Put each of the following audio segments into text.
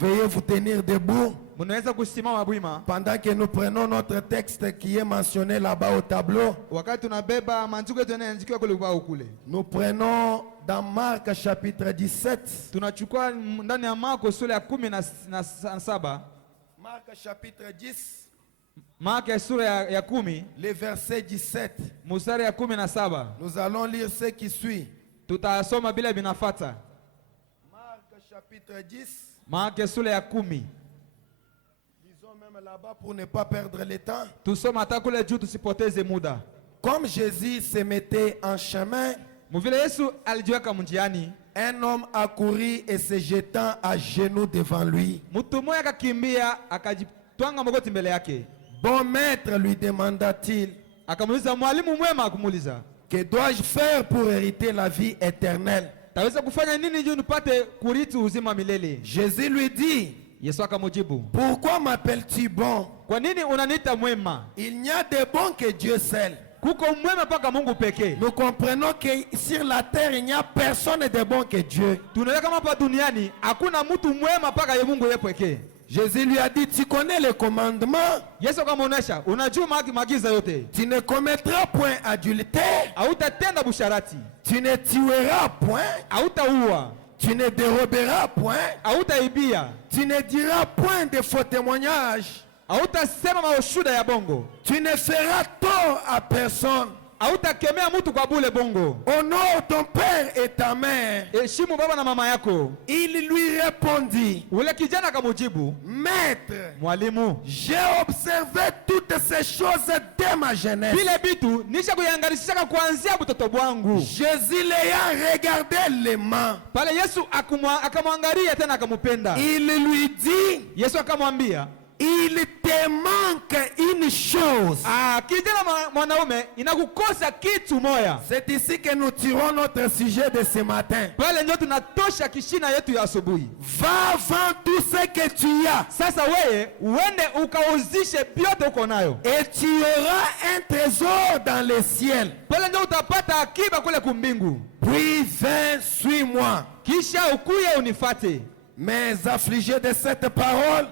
Veuillez vous tenir debout pendant que nous prenons notre texte qui est mentionné là-bas au tableau. Nous prenons dans Marc chapitre 17. Marc chapitre 10. Le verset 17. Nous allons lire ce qui suit. Marc chapitre 10. Disons même là-bas pour ne pas perdre le temps. Comme Jésus se mettait en chemin, un homme accourut et se jetant à genoux devant lui. Bon maître, lui demanda-t-il, que dois-je faire pour hériter la vie éternelle? Jésus lui dit, pourquoi m'appelles-tu bon? Il n'y a de bon que Dieu seul. Nous comprenons que sur la terre il n'y a personne de bon que Dieu. Jésus lui a dit, tu connais le commandement. Tu ne commettras point adultère. Tu ne tueras point. Tu ne déroberas point. Tu ne diras point de faux témoignages. Tu ne feras tort à personne. Honore ton père et ta mère. Il lui répondit, Maître, j'ai observé toutes ces choses dès ma jeunesse. Jésus l'ayant regardé les mains, il lui dit, il te manque une chose. C'est ici que nous tirons notre sujet de ce matin. Va vendre tout ce que tu as. Et tu auras un trésor dans le ciel. Puis viens, suis-moi. Mais affligé de cette parole,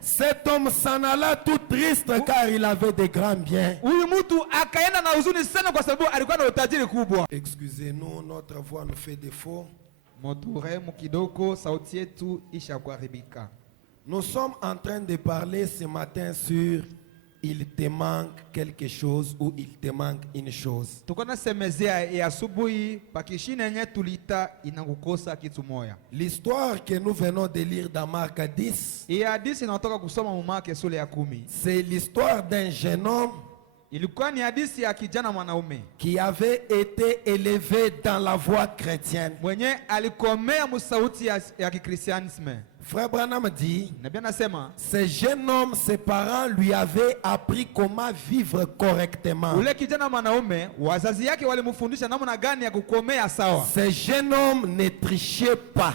cet homme s'en alla tout triste car il avait de grands biens. Excusez-nous, notre voix nous fait défaut. Nous sommes en train de parler ce matin sur il te manque quelque chose ou il te manque une chose. L'histoire que nous venons de lire dans Marc 10, c'est l'histoire d'un jeune homme qui avait été élevé dans la voie chrétienne. Frère Branham dit, ce jeune homme, ses parents lui avaient appris comment vivre correctement. Ce jeune homme ne trichait pas.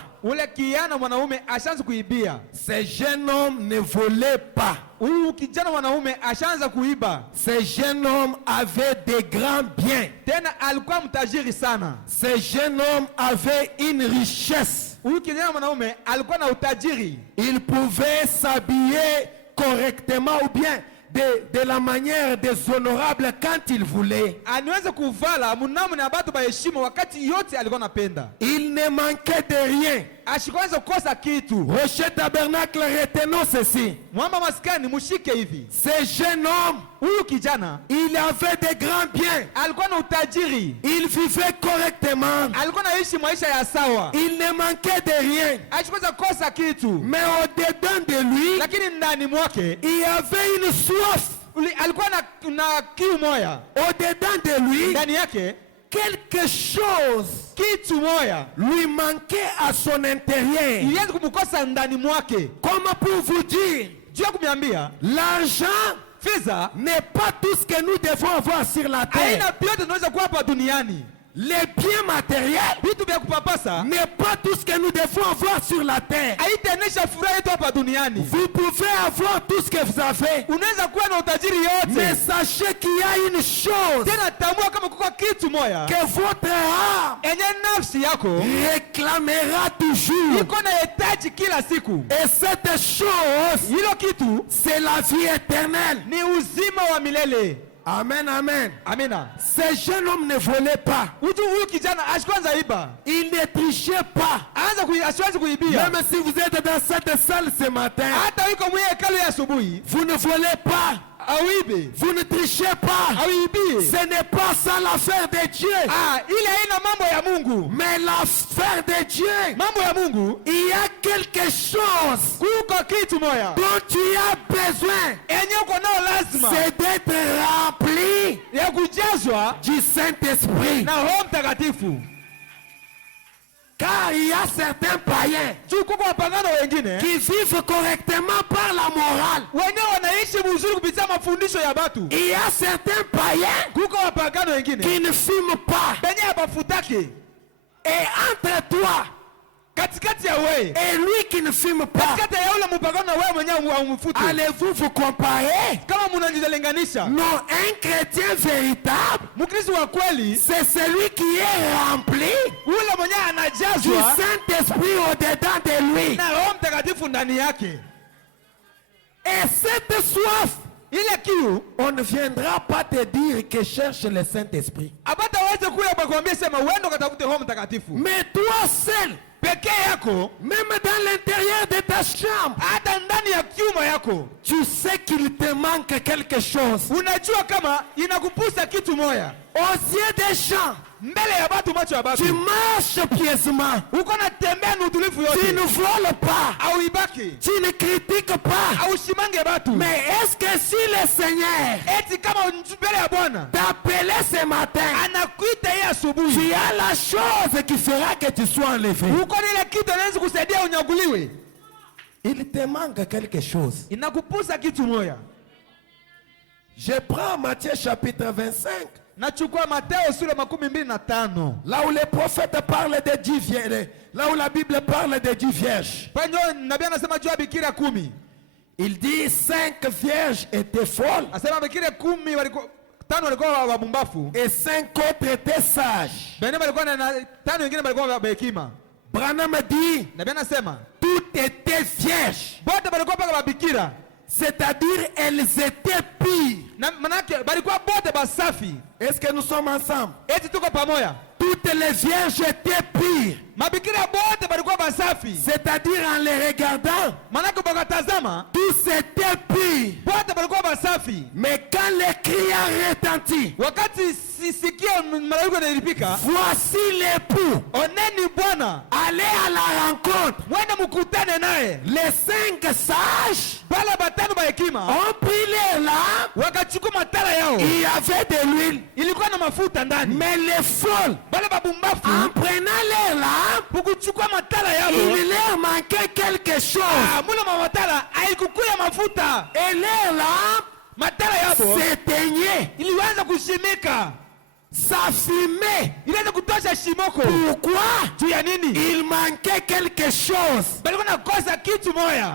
Ce jeune homme ne volait pas. Ce jeune homme avait de grands biens. Ce jeune homme avait une richesse. Il pouvait s'habiller correctement ou bien de la manière déshonorable quand il voulait. Il ne manquait de rien. Rocher Tabernacle, retenons ceci. Ce jeune homme, il avait de grands biens. Il vivait correctement. Il ne manquait de rien. Mais au-dedans de lui, il y avait une soif. Au-dedans de lui, quelque chose lui manquait à son intérieur. Comment pour vous dire, l'argent n'est pas tout ce que nous devons avoir sur la terre. les biens matériels n'est pas tout ce que nous devons avoir sur la terre. Vous pouvez avoir tout ce que vous avez, mais sachez qu'il y a une chose que votre âme réclamera toujours. Et cette chose, c'est la vie éternelle. Amen, amen. Amina. Ces jeunes hommes ne volaient pas. Ils ne trichaient pas. Même si vous êtes dans cette salle ce matin, vous ne volez pas. Vous ne trichez pas. Ce n'est pas ça l'affaire de Dieu. Mais l'affaire de Dieu, il y a quelque chose dont tu as besoin. C'est d'être rempli du Saint-Esprit. Car il y a certains païens qui vivent correctement par la morale. Il y a certains païens qui ne fument pas. Et entre toi et lui qui ne fume pas, allez-vous vous comparer? Non, un chrétien véritable, c'est celui qui est rempli du Saint-Esprit au-dedans de lui. Et cette soif, on ne viendra pas te dire que cherche le Saint-Esprit. Mais toi seul, même dans l'intérieur de ta chambre, tu sais qu'il te manque quelque chose. Aux yeux des gens, tu marches pieusement. Tu ne voles pas. Tu ne critiques pas. Mais est-ce que si le Seigneur t'appelait ce matin, tu as la chose qui fera que tu sois enlevé? Il te manque quelque chose. Je prends Matthieu chapitre 25. Là où les prophètes parlent de 10 vierges, là où la Bible parle de 10 vierges, il dit 5 vierges étaient folles et 5 autres étaient sages. Branham dit toutes étaient vierges, c'est-à-dire elles étaient pures. Est-ce que nous sommes ensemble? Toutes les vierges étaient pures, c'est-à-dire en les regardant, tous étaient purs. Mais quand le cri a retenti, voici l'époux, allez à la rencontre. Les 5 sages ont pris les lampes. Il y avait de l'huile. Mais les folles, en prenant les lampes, il leur manquait quelque chose. Et les lampes s'éteignaient. Ça fumait. Pourquoi? Il manquait quelque chose.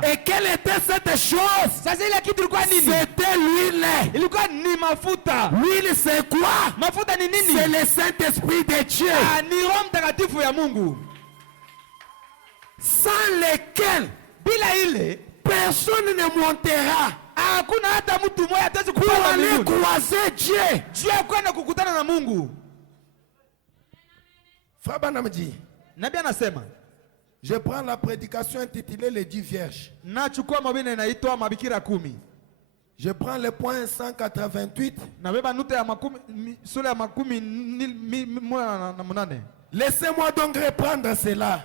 Et quelle était cette chose? C'était l'huile. L'huile, c'est quoi? C'est le Saint-Esprit de Dieu, sans lequel personne ne montera pour aller croiser Dieu. Frère Branham dit, je prends la prédication intitulée Les 10 vierges. Je prends le point 188. Laissez-moi donc reprendre cela.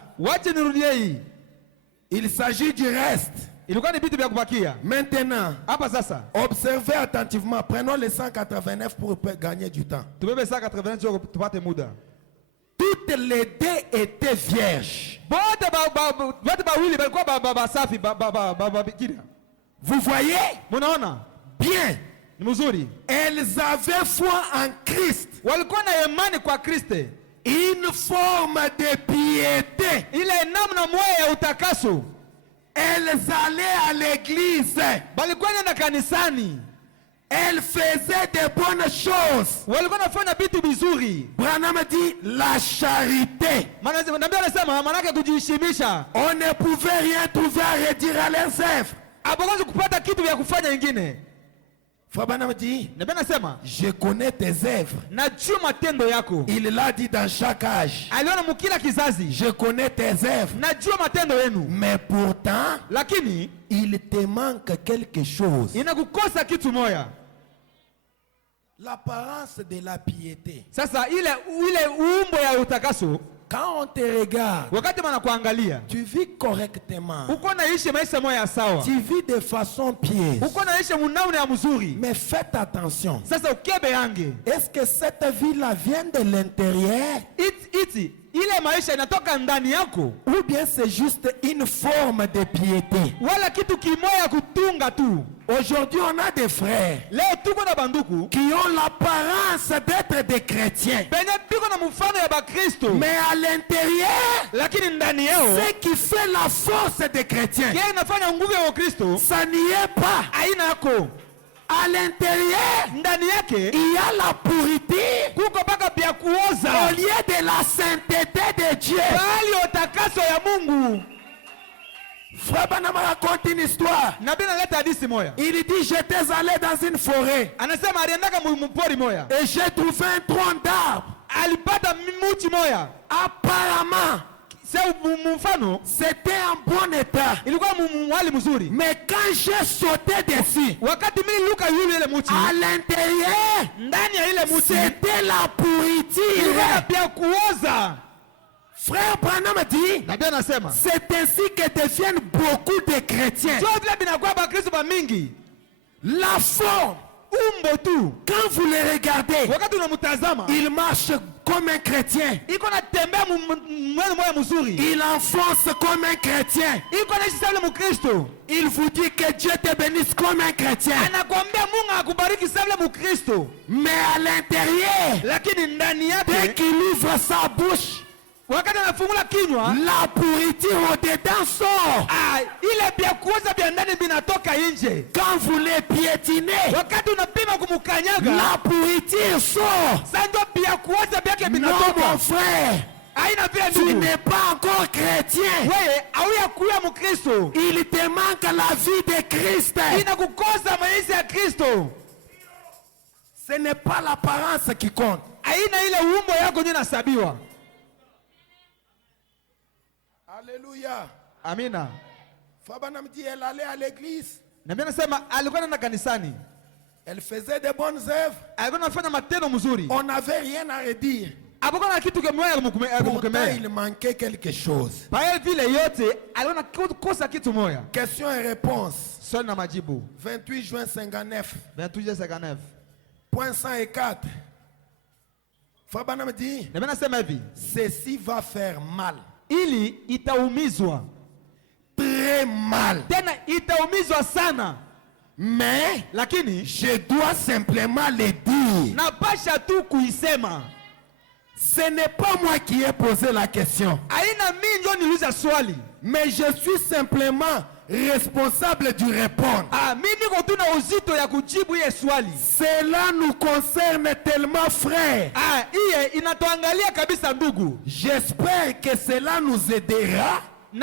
Il s'agit du reste. Maintenant, observez attentivement. Prenons les 189 pour gagner du temps. Toutes les deux étaient vierges. Vous voyez? Bien. Elles avaient foi en Christ. une forme de piété. Ile namna moja ya utakaso. Elles allaient à l'église. Balikuwa na kanisani. Elles faisaient de bonnes choses. Walikuwa nafanya vitu vizuri. Branham dit la charité. Nabii anasema maana yake kujiheshimisha. On ne pouvait rien trouver à redire à leurs œuvres. Hapakosi kupata kitu vya kufanya ingine. Frère Branham dit, Nabii anasema, je connais tes œuvres. najua matendo yako. Il l'a dit dans chaque âge. Aliona mkila kizazi. Je connais tes œuvres. Najua matendo yenu. Mais pourtant, lakini il te manque quelque chose. Inakukosa kitu moja. L'apparence de la piété. Sasa ile umbo ya utakaso. Quand on te regarde, wakati wanakuangalia, tu vis correctement. Uko naishi maisha moja sawa. Tu vis de façon pièce. Uko naishi munauna ya mzuri. Mais faites attention. Sasa ukebe yange. Est-ce que cette vie-là vient de l'intérieur? Ile maisha inatoka ndani yako, ou bien c'est juste une forme de piété? Wala kitu kimoya kutunga tu. Aujourd'hui, on a des frères leo tuko na banduku qui ont l'apparence d'être des chrétiens. Benye biko na mfano ya Bakristo. Mais à l'intérieur, lakini ndani yao, ce qui fait la force des chrétiens, yeye inafanya nguvu ya Kristo, ça n'y est pas. Aina yako. À l'intérieur, ndani yake, il y a la pourriture. Kuko baka bia kuoza. Au lieu de la sainteté de Dieu. Bali utakaso ya Mungu. Frère Branham raconte une histoire. Il dit, j'étais allé dans une forêt. Et j'ai trouvé un tronc d'arbre. Apparemment, c'était en bon état. Mais quand j'ai sauté dessus, à l'intérieur, c'était la pourriture. Frère Branham dit, c'est ainsi que deviennent beaucoup de chrétiens. La forme, quand vous les regardez, il marche comme un chrétien. Il enfonce comme un chrétien. Il vous dit que Dieu te bénisse comme un chrétien. Mais à l'intérieur, dès qu'il ouvre sa bouche, la pourriture au-dedans sort. Quand vous les piétinez, la pourriture sort. Non, mon frère, tu n'es pas encore chrétien. Il te manque la vie de Christ. Ce n'est pas l'apparence qui compte. Alléluia. Amina. Frère Branham dit, elle allait à l'église. Elle faisait de bonnes œuvres. On n'avait rien à redire. Pourtant, il manquait quelque chose. Question et réponse. 28 juin 59. Point 104. Frère Branham dit, ceci va faire mal. Ili itaumizwa. Très mal. Tena itaumizwa sana. Mais lakini je dois simplement le dire. Napasha tu kuisema. Ce n'est pas moi qui ai posé la question. Aina mimi ndio niliuliza swali. Mais je suis simplement responsable du répondre. Cela nous concerne tellement, frère. J'espère que cela nous aidera. Au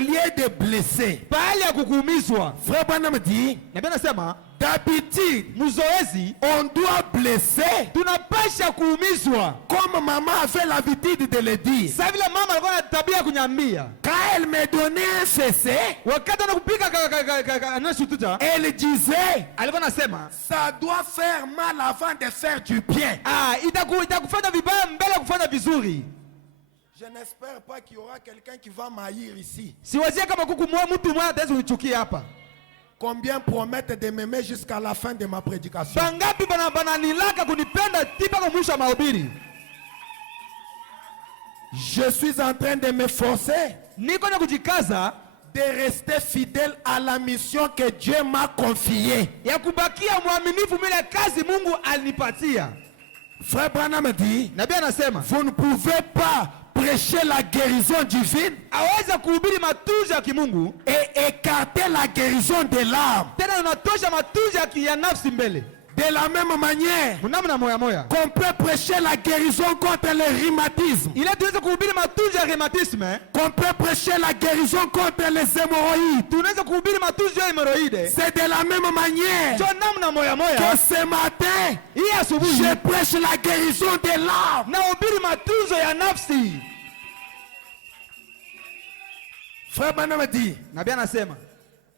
lieu de blesser. Frère Branham dit, d'habitude, on doit blesser. Comme maman avait l'habitude de le dire. Quand elle me donnait un fessé, elle disait, ça doit faire mal avant de faire du bien. Je n'espère pas qu'il y aura quelqu'un qui va m'haïr ici. Combien promettent de m'aimer jusqu'à la fin de ma prédication? Je suis en train de me forcer de rester fidèle à la mission que Dieu m'a confiée. Frère Branham dit, nabii anasema vous ne pouvez pas prêcher la guérison divine aweza kuhubiri matunzo ya kimungu et écarter la guérison de l'âme. tena unatosha matunzo ya nafsi mbele. De la même manière Mnamna moya moya qu'on peut prêcher la guérison contre le rhumatisme, ile tuweza kuhubiri matunzo ya rheumatisme, qu'on peut prêcher la guérison contre les hémorroïdes, tunaweza kuhubiri matunzo ya hemorrhoide. c'est de la même manière Jo namna moya moya que ce matin, hii asubuhi je prêche la guérison de l'âme. na hubiri matunzo ya nafsi. Frère Branham dit, Nabii anasema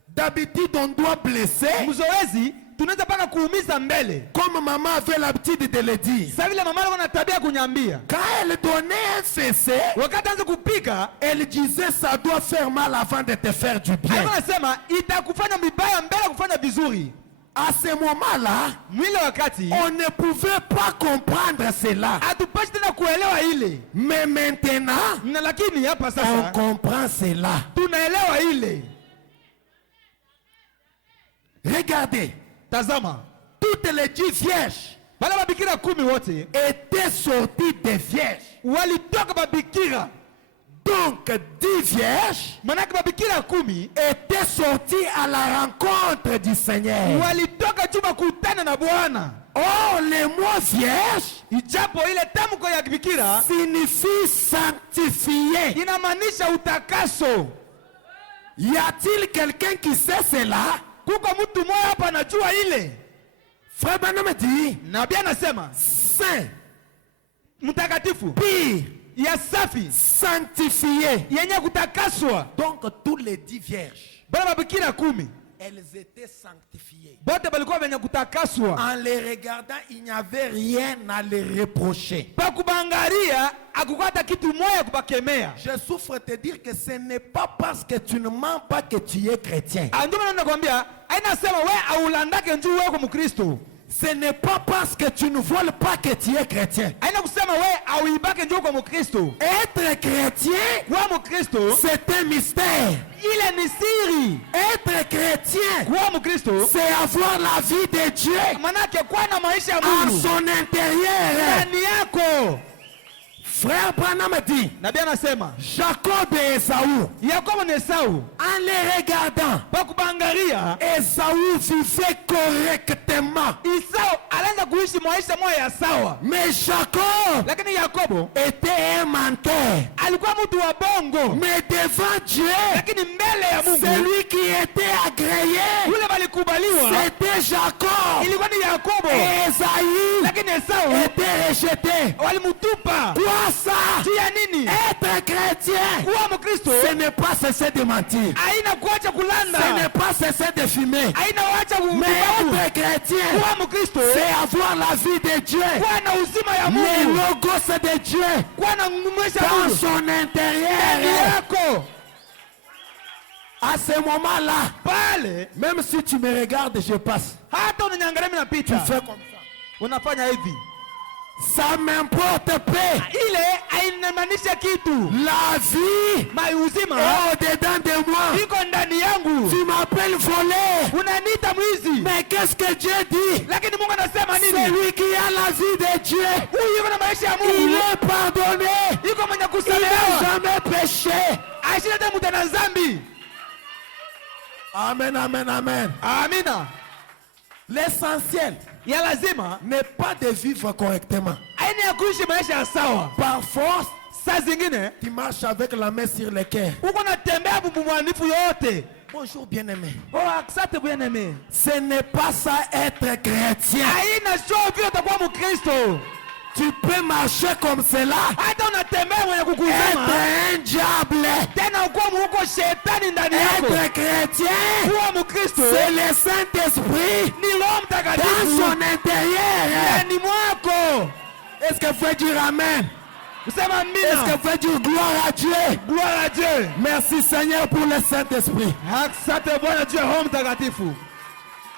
d'habitude on doit blesser, mzoezi tunaweza paka kuumiza mbele. comme maman avait l'habitude de le dire. Sasa vile mama alikuwa na tabia kunyambia, Quand elle donnait un fessé, wakati anza kupika elle disait ça doit faire mal avant de te faire du bien. alikuwa anasema itakufanya vibaya mbele kufanya vizuri. À ce moment-là, Mwile wakati on ne pouvait pas comprendre cela. hatupashi tena kuelewa ile, Mais maintenant, na lakini hapa on sasa comprend cela. tunaelewa ile. Regardez, Tazama, toutes les 10 vierges wale mabikira 10 wote étaient sorties des vierges. walitoka mabikira. Donc 10 vierges Manake mabikira 10 étaient sorties à la rencontre du Seigneur. walitoka juu kukutana na Bwana. Or, le mot vierge Ijapo ile tamko ya bikira signifie sanctifié. inamaanisha utakaso. Y a-t-il quelqu'un qui sait cela? Kuko mtu mmoja hapa anajua ile. Frère Branham dit, Nabii anasema saint, mtakatifu, pire, ya safi, sanctifié. yenye kutakaswa. Donc tous les 10 vierges, Bale mabikira 10 elles étaient sanctifiées. bote balikuwa wenye kutakaswa. En les regardant, il n'y avait rien à les reprocher. Pa kubangaria akukuwa hata kitu moja kubakemea. Je souffre te dire que ce n'est pas parce que tu ne mens pas que tu es chrétien. Ndio maana nakwambia haina sema wewe aulandake njoo wewe kwa Mkristo. Ce n'est pas parce que tu ne voles pas que tu es chrétien. Haina kusema wewe auibake njoo kwa Mkristo. Être chrétien, Kwa Mkristo c'est un mystère. ile ni siri. Être chrétien, Kwa Mkristo c'est avoir la vie de Dieu manake kwa na maisha ya en Mungu son intérieur. ndani yako. Frère Branham dit, Nabii anasema Jacob et Esaü, Yakobo na Esau en les regardant, pa kubangaria Esaü vivait correctement. Esau alianza kuishi maisha moja ya sawa, Mais Jacob lakini Yakobo était un menteur. alikuwa mtu wa bongo. Mais devant Dieu, Lakini mbele ya Mungu celui qui était agréé, yule walikubaliwa c'était Jacob. ilikuwa ni Yakobo, Et Esaü lakini Esau était rejeté. walimutupa. Quoi ça? Juu ya nini? Être chrétien, Kuwa Mkristo ce n'est pas cesser de mentir. haina kuacha Ce n'est kulanda, pas cesser de fumer. haina wacha Mais kubabu. être chrétien, Kuwa Mkristo c'est avoir la vie de Dieu. kuwa na uzima ya Le Mungu, logos de Dieu kuwa na maisha ya dans Mungu son ndani intérieur. yako. À ce moment-là, Pale même si tu me regardes, je passe. hata unaniangalia mimi Tu napita, fais comme ça. unafanya hivi, Ça m'importe peu. ile hainamaanisha kitu. La vie Uzima est au-dedans de moi. iko ndani yangu. Tu m'appelles volé. Unaniita mwizi, Mais qu'est-ce que Dieu dit? lakini Mungu anasema nini? Celui qui a la vie de Dieu, Huyu yuko na maisha ya il Mungu, est pardonné. yuko mwenye Il n'a kusamehewa, jamais péché. aishina hata mtenda dhambi. Amen, amen, amen. Amina. L'essentiel Ya lazima n'est pas de vivre correctement. aina ya kuishi maisha ya sawa. Par force, Saa zingine tu marches avec la main sur le cœur. uko natembea bumwanifu yote. Bonjour, bien-aimé. Oh, asante bwana mimi. Ce n'est pas ça être chrétien. Haina show vile utakuwa Mkristo. Tu peux marcher comme cela, Hata unatembea mwenye être kukuzema, un diable. tena uko muko shetani ndani yako. Être chrétien, Kuwa Mkristo c'est le Saint-Esprit ni Roho dans Mtakatifu son intérieur. ndani mwako. Est-ce que vous pouvez dire Amen? Usema Est-ce que amina. vous pouvez dire gloire à Dieu? Gloire à Dieu. Merci Seigneur pour le Saint-Esprit. Asante Bwana juu ya Roho Mtakatifu.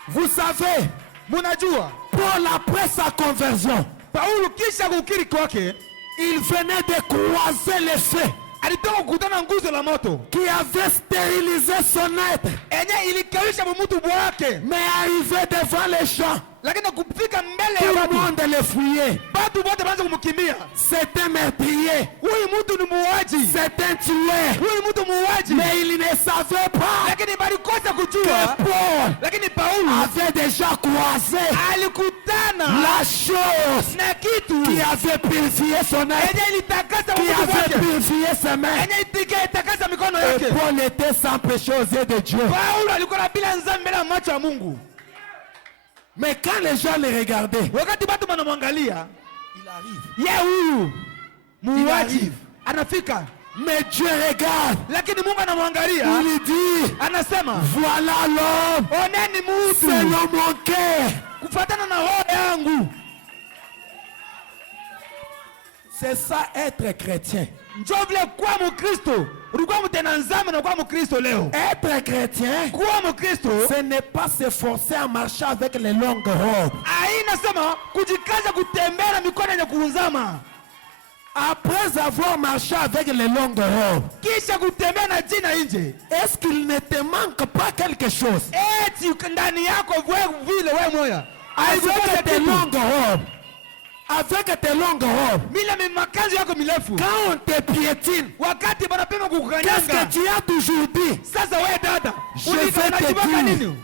Vous savez, Munajua Paul après sa conversion, Paulo kisha kukiri kwake il venait de croiser les faits. alitoka kukutana nguzo la moto qui avait stérilisé son être, enye ilikawisha mumutu bwake, mais arrivé devant les gens, lakini kufika mbele tout ya le watu monde le fuyait. batu bote banza kumkimbia. C'est un meurtrier, Huyu mtu ni muuaji, c'est un tueur, huyu mtu muuaji, mais il ne savait pas lakini balikosa que kujua. Paul Lakini Paulo avait déjà croisé alikutana la chose na kitu qui avait purifié son être, enye ilitakasa qui mumutu avait wake, purifié ses mains. enye itakasa mikono Et yake. Paul était sans péché aux yeux de Dieu. Paulo alikuwa na bila nzambi mbele ya macho ya Mungu. Mais quand les gens le regardaient, Wakati batu wanamwangalia, il arrive. ye huyu muuaji arrive. anafika, Mais Dieu regarde. lakini Mungu anamwangalia, Il dit, anasema voilà l'homme oneni mutu selon mon cœur. kufuatana na roho yangu. C'est ça être chrétien. Njoo vile kuwa Mkristo, ulikuwa mtenda nzambi na kuwa Mkristo leo. Être chrétien, Kuwa Mkristo ce n'est pas s'efforcer à marcher avec les longues robes. hainasema kujikaza kutembea na mikono yenye kuunzama, Après avoir marché avec les longues robes, kisha kutembea na jina nje. est-ce qu'il ne te manque pas quelque chose? Eti ndani yako vile wewe moya Avec tes longues robes, avec tes longues robes, mila makazi yako mirefu, quand on te piétine, wakati banapima qu'est-ce que kukukanyanga. tu as toujours dit? Sasa wewe dada, Je vais te unajibaka dire. nini?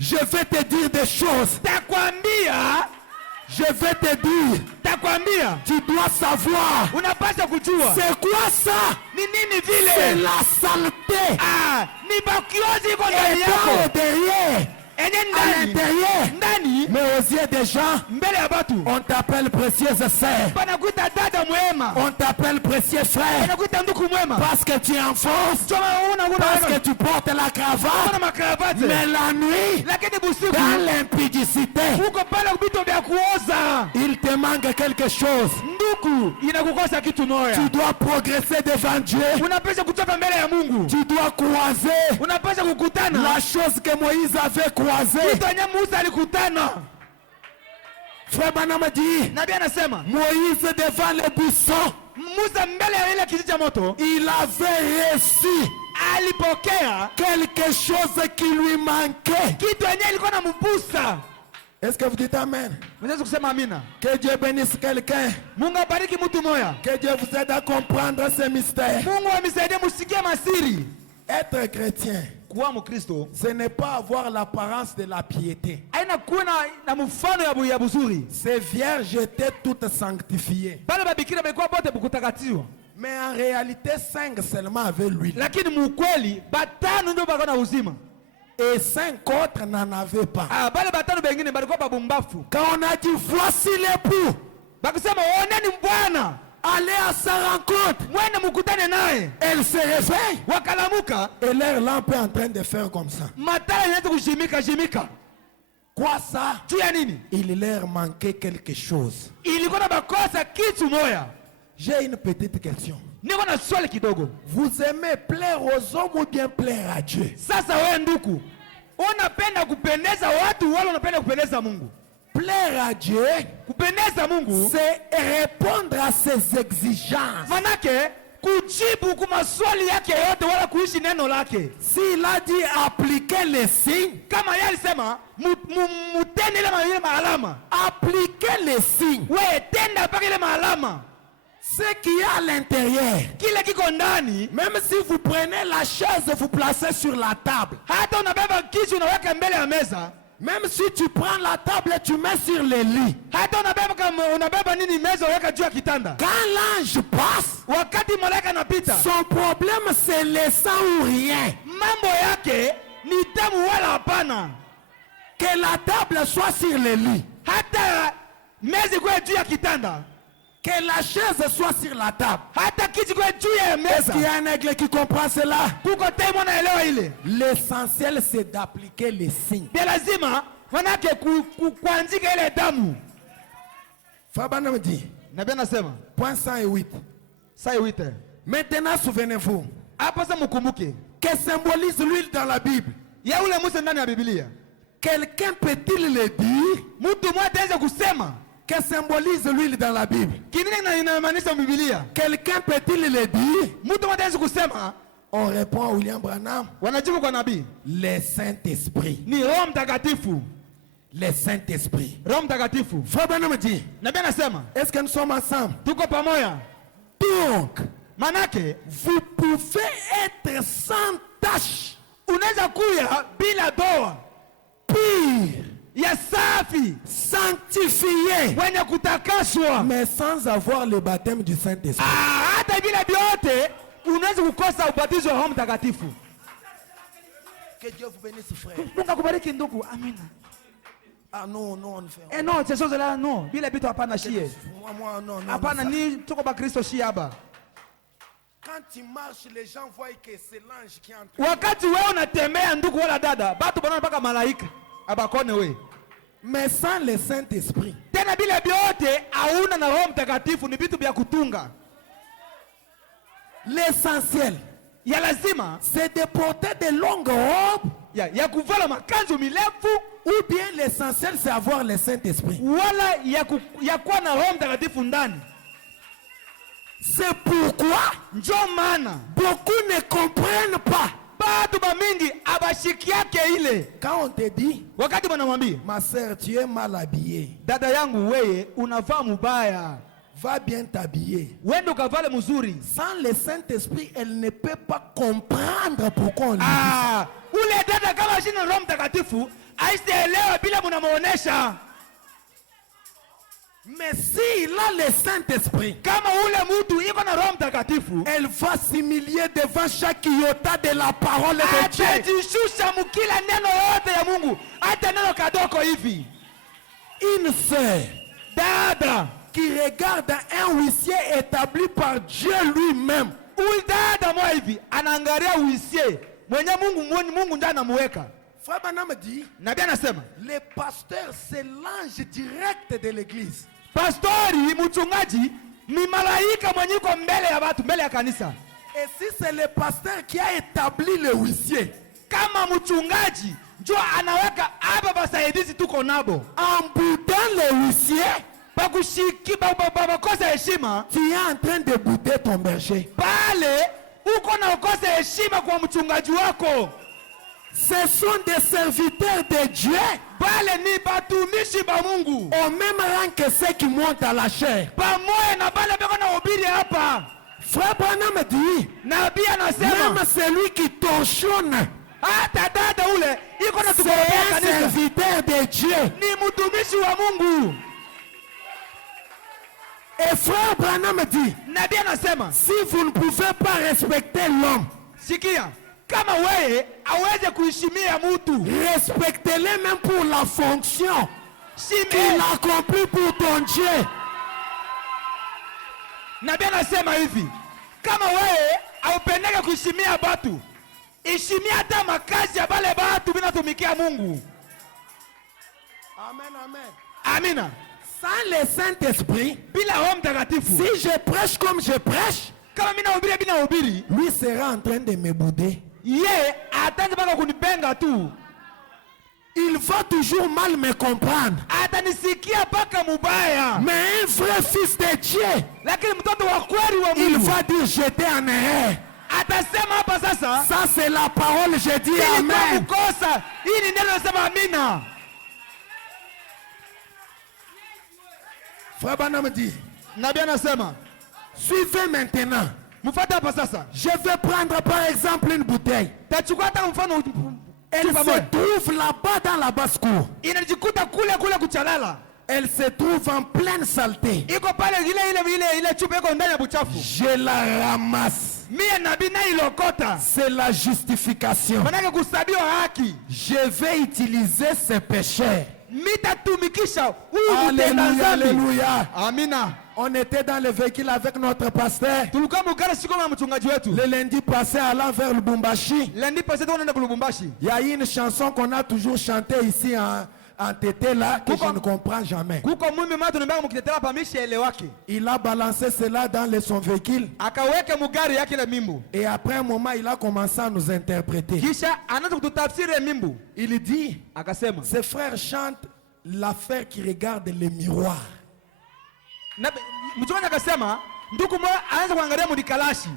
Je vais te dire des choses. Takwambia, Je vais te dire. takwambia, Tu dois savoir. unapaswa kujua C'est quoi ça? ni nini C'est vile. la saleté. Ni bakiozi iko Et ndani pas au yako, derrière, enye à ndani l'intérieur. ndani, Mais aux yeux des gens, mbele ya batu on t'appelle précieuse sœur. banakuita dada mwema, On t'appelle précieux frère. banakuita nduku mwema, Parce que tu es en force. choma Parce que tu portes la cravate. una makaravati, Mais la nuit, lakini busiku dans l'impudicité, uko pale kubito vya kuoza, il te manque quelque chose. nduku inakukosa kitu moya. Tu dois progresser devant Dieu. Unapaswa kutoka mbele ya Mungu, Tu dois croiser unapaswa kukutana la chose que Moïse avait croisée. kitu yenye Musa alikutana. Frère Branham dit, Nabii anasema Moïse devant le buisson, Musa mbele ya ile kiti cha moto il avait reçu alipokea quelque chose qui lui manquait. kitu yenye ilikuwa na mbusa. Est-ce que vous dites Amen? Mnaweza kusema amina? Que Dieu bénisse quelqu'un. Mungu abariki mtu moya. Que Dieu vous aide à comprendre ces mystères. Mungu amisaidie musikie masiri. Être chrétien, Kuwa Mkristo ce n'est pas avoir l'apparence de la piété. haina kuwa na mfano ya buzuri. Ces vierges étaient toutes sanctifiées. Pale babikira balikuwa bote bukutakatiwa. Mais en réalité, 5 seulement avaient l'huile. Lakini mukweli batano ndio bako na uzima. Et 5 autres n'en avaient pas. Bale batano bengine balikuwa babumbafu. Quand on a dit voici l'époux, Bakisema oneni mbwana, allez à sa rencontre, mwende mukutane naye. elle se réveille Wakalamuka, et leur lampe est en train de faire comme ça. matala inaanza kushimika. Quoi ça? Juu ya nini? Il leur manquait quelque chose. Ilikuwa na bakosa kitu moya. J'ai une petite question. Niko na swali kidogo. Vous aimez plaire aux hommes ou bien plaire à Dieu? Sasa wewe nduku, unapenda kupendeza watu wala unapenda kupendeza Mungu? Plaire à Dieu, Kupendeza Mungu c'est répondre à ses exigences. manake kujibu kwa maswali yake yote wala kuishi neno lake. S'il a dit appliquer les signes, Kama yeye alisema mutende ile maalama, appliquer les signes. wewe tenda mpaka ile maalama. Ce qui est à l'intérieur, Kile kiko ndani, même si vous prenez la chaise, vous placez sur la table. hata unabeba kitu unaweka mbele ya meza, Même si tu prends la table et tu mets sur le lit. hata unabeba nini meza unaweka juu ya kitanda. Quand l'ange passe, Wakati malaika anapita, son problème c'est le sang ou rien. mambo yake ni damu wala hapana. Que la table soit sur le lit. Hata meza ikuwe juu ya kitanda, Que la chaise soit sur la table. hata kiti kuwe juu ya Est-ce qu'il y meza. a un aigle qui comprend cela? Kuko temo naelewa ile. L'essentiel c'est d'appliquer les signes. Pia lazima manake kuandika ile damu. Fabana me dit, Nabii anasema point 108. sai wite. Maintenant souvenez-vous, Hapo sasa mkumbuke. que symbolise l'huile dans la Bible? Ya ule Musa ndani ya Biblia. Quelqu'un peut-il le dire? Mtu mmoja anaweza kusema Que symbolise l'huile dans la Bible? Quelqu'un peut-il le dire? On répond à William Branham. Le Saint-Esprit. Le Saint-Esprit. Frère Branham dit, est-ce que nous sommes ensemble? Donc, vous pouvez être sans tâche, pur, sanctifié, mais sans avoir le baptême du Saint-Esprit. Que Dieu vous bénisse, frère. Ah non, non, on fait. Eh non, ces choses-là, non. Moi, non, non. Hapana ni tuko ba Kristo shi hapa. Quand tu marches, les gens voient que c'est l'ange qui est en train. Wakati wewe unatembea ndugu wala dada, batu banaona mpaka malaika. Abakone we. Mais sans le Saint-Esprit. Tena bila biote hauna na Roho Mtakatifu, ni vitu vya kutunga. L'essentiel, ya lazima, c'est de porter de longues robes. Ya kuvala makanzu mirefu. Ou bien l'essentiel, c'est avoir le Saint-Esprit. Wala ya kuwa na Roho Mtakatifu ndani. C'est pourquoi beaucoup ne comprennent pas. Quand on te dit, ma sœur, tu es mal habillée, dada yangu weye unavaa mubaya, va bien t'habiller. Sans le Saint-Esprit, elle ne peut pas comprendre pourquoi on lui dit. Ule dada kama shina Roho Mtakatifu aielewa bila munamuonesha. Mais s'il a le Saint-Esprit, elle va s'humilier devant chaque iota de la parole de Dieu. Une sœur qui regarde un huissier établi par Dieu lui-même. Frère Branham dit, le pasteur c'est l'ange direct de l'église. Pastori mchungaji ni malaika mwenye yuko mbele ya watu, mbele ya kanisa. Et si c'est le pasteur qui a établi le huissier, kama mchungaji ndio anaweka hapa basaidizi tuko nabo, en boudant le huissier, bakushiki bakosa heshima, tu es en train de bouder ton berger. Pale uko na ukosa heshima kwa mchungaji wako. Ce sont des serviteurs de Dieu. Au même rang que ceux qui montent à la chair. Frère Branham dit, même celui qui torchonne, c'est un serviteur de Dieu. Et frère Branham dit, si vous ne pouvez pas respecter l'homme, respectez-les même pour la fonction qu'il accomplit pour ton Dieu. Nabii anasema hivi, kama wewe haupendeke kuheshimia watu, heshimia hata makazi ya wale watu binatumikia Mungu. Amen, amen. Amina. Sans le Saint-Esprit, bila Roho Mtakatifu, si je prêche comme je prêche, kama mimi nahubiri bila hubiri, lui sera en train de me bouder. Il va toujours mal me comprendre. Mais un vrai fils de Dieu, il va dire j'étais en erreur. Ça c'est la parole, je dis amen. Frère Branham dit, suivez maintenant. Je vais prendre par exemple une bouteille. Elle se trouve là-bas dans la basse-cour. Elle se trouve en pleine saleté. Je la ramasse. C'est la justification. Je vais utiliser ce péché. Alléluia, alléluia. Amina. On était dans le véhicule avec notre pasteur. Le lundi passé, allant vers Lubumbashi. Il y a une chanson qu'on a toujours chantée ici en tété là, que je ne comprends jamais. Il a balancé cela dans son véhicule. Et après un moment, il a commencé à nous interpréter. Il dit, ses frères chantent l'affaire qui regarde les miroirs. Mchungaji akasema ndugu mmoja anaanza kuangalia mudikalashi.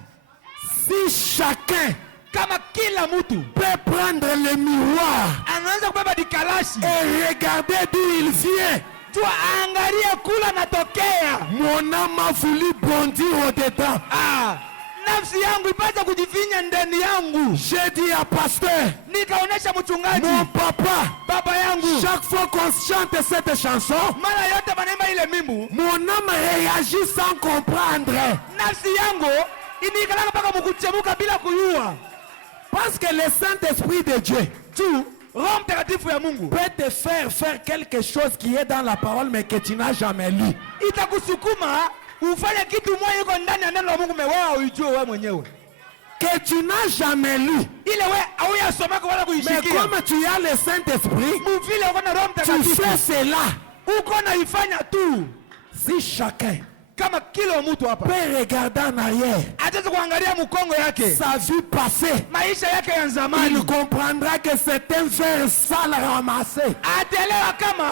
Si chacun kama kila mtu peut prendre le miroir anaanza kubeba dikalashi et regarder d'où il vient, tu angalia kula natokea, mon âme a voulu bondir au-dedans. Nafsi yangu ipata kujifinya ndani yangu. J'ai dit à pasteur, nikaonesha mchungaji, mon papa, baba yangu, chaque fois qu'on chante cette chanson, mara yote banaimba ile mimbu, mon âme réagit sans comprendre. Nafsi yangu inikalaka paka mkuchemuka bila kuyua. Parce que le Saint-Esprit de Dieu, Roho Mtakatifu ya Mungu, peut te faire quelque chose qui est dans la parole mais que tu n'as jamais lu. Itakusukuma ufanye kitu moja iko ndani ya neno la Mungu mewewe ujue wewe mwenyewe. Que tu n'as jamais lu. Ile wewe hauyasomaka wala kuishikia. Mais comme tu as le Saint-Esprit, vile uko na Roho Mtakatifu, tu fais cela. Uko na ifanya tu. Si chacun kama kila mtu hapa peut regarder en arrière, ataweza kuangalia mkongo yake, sa vie passée, maisha yake ya zamani, il comprendra que c'est un verre sale ramassé. Ataelewa kama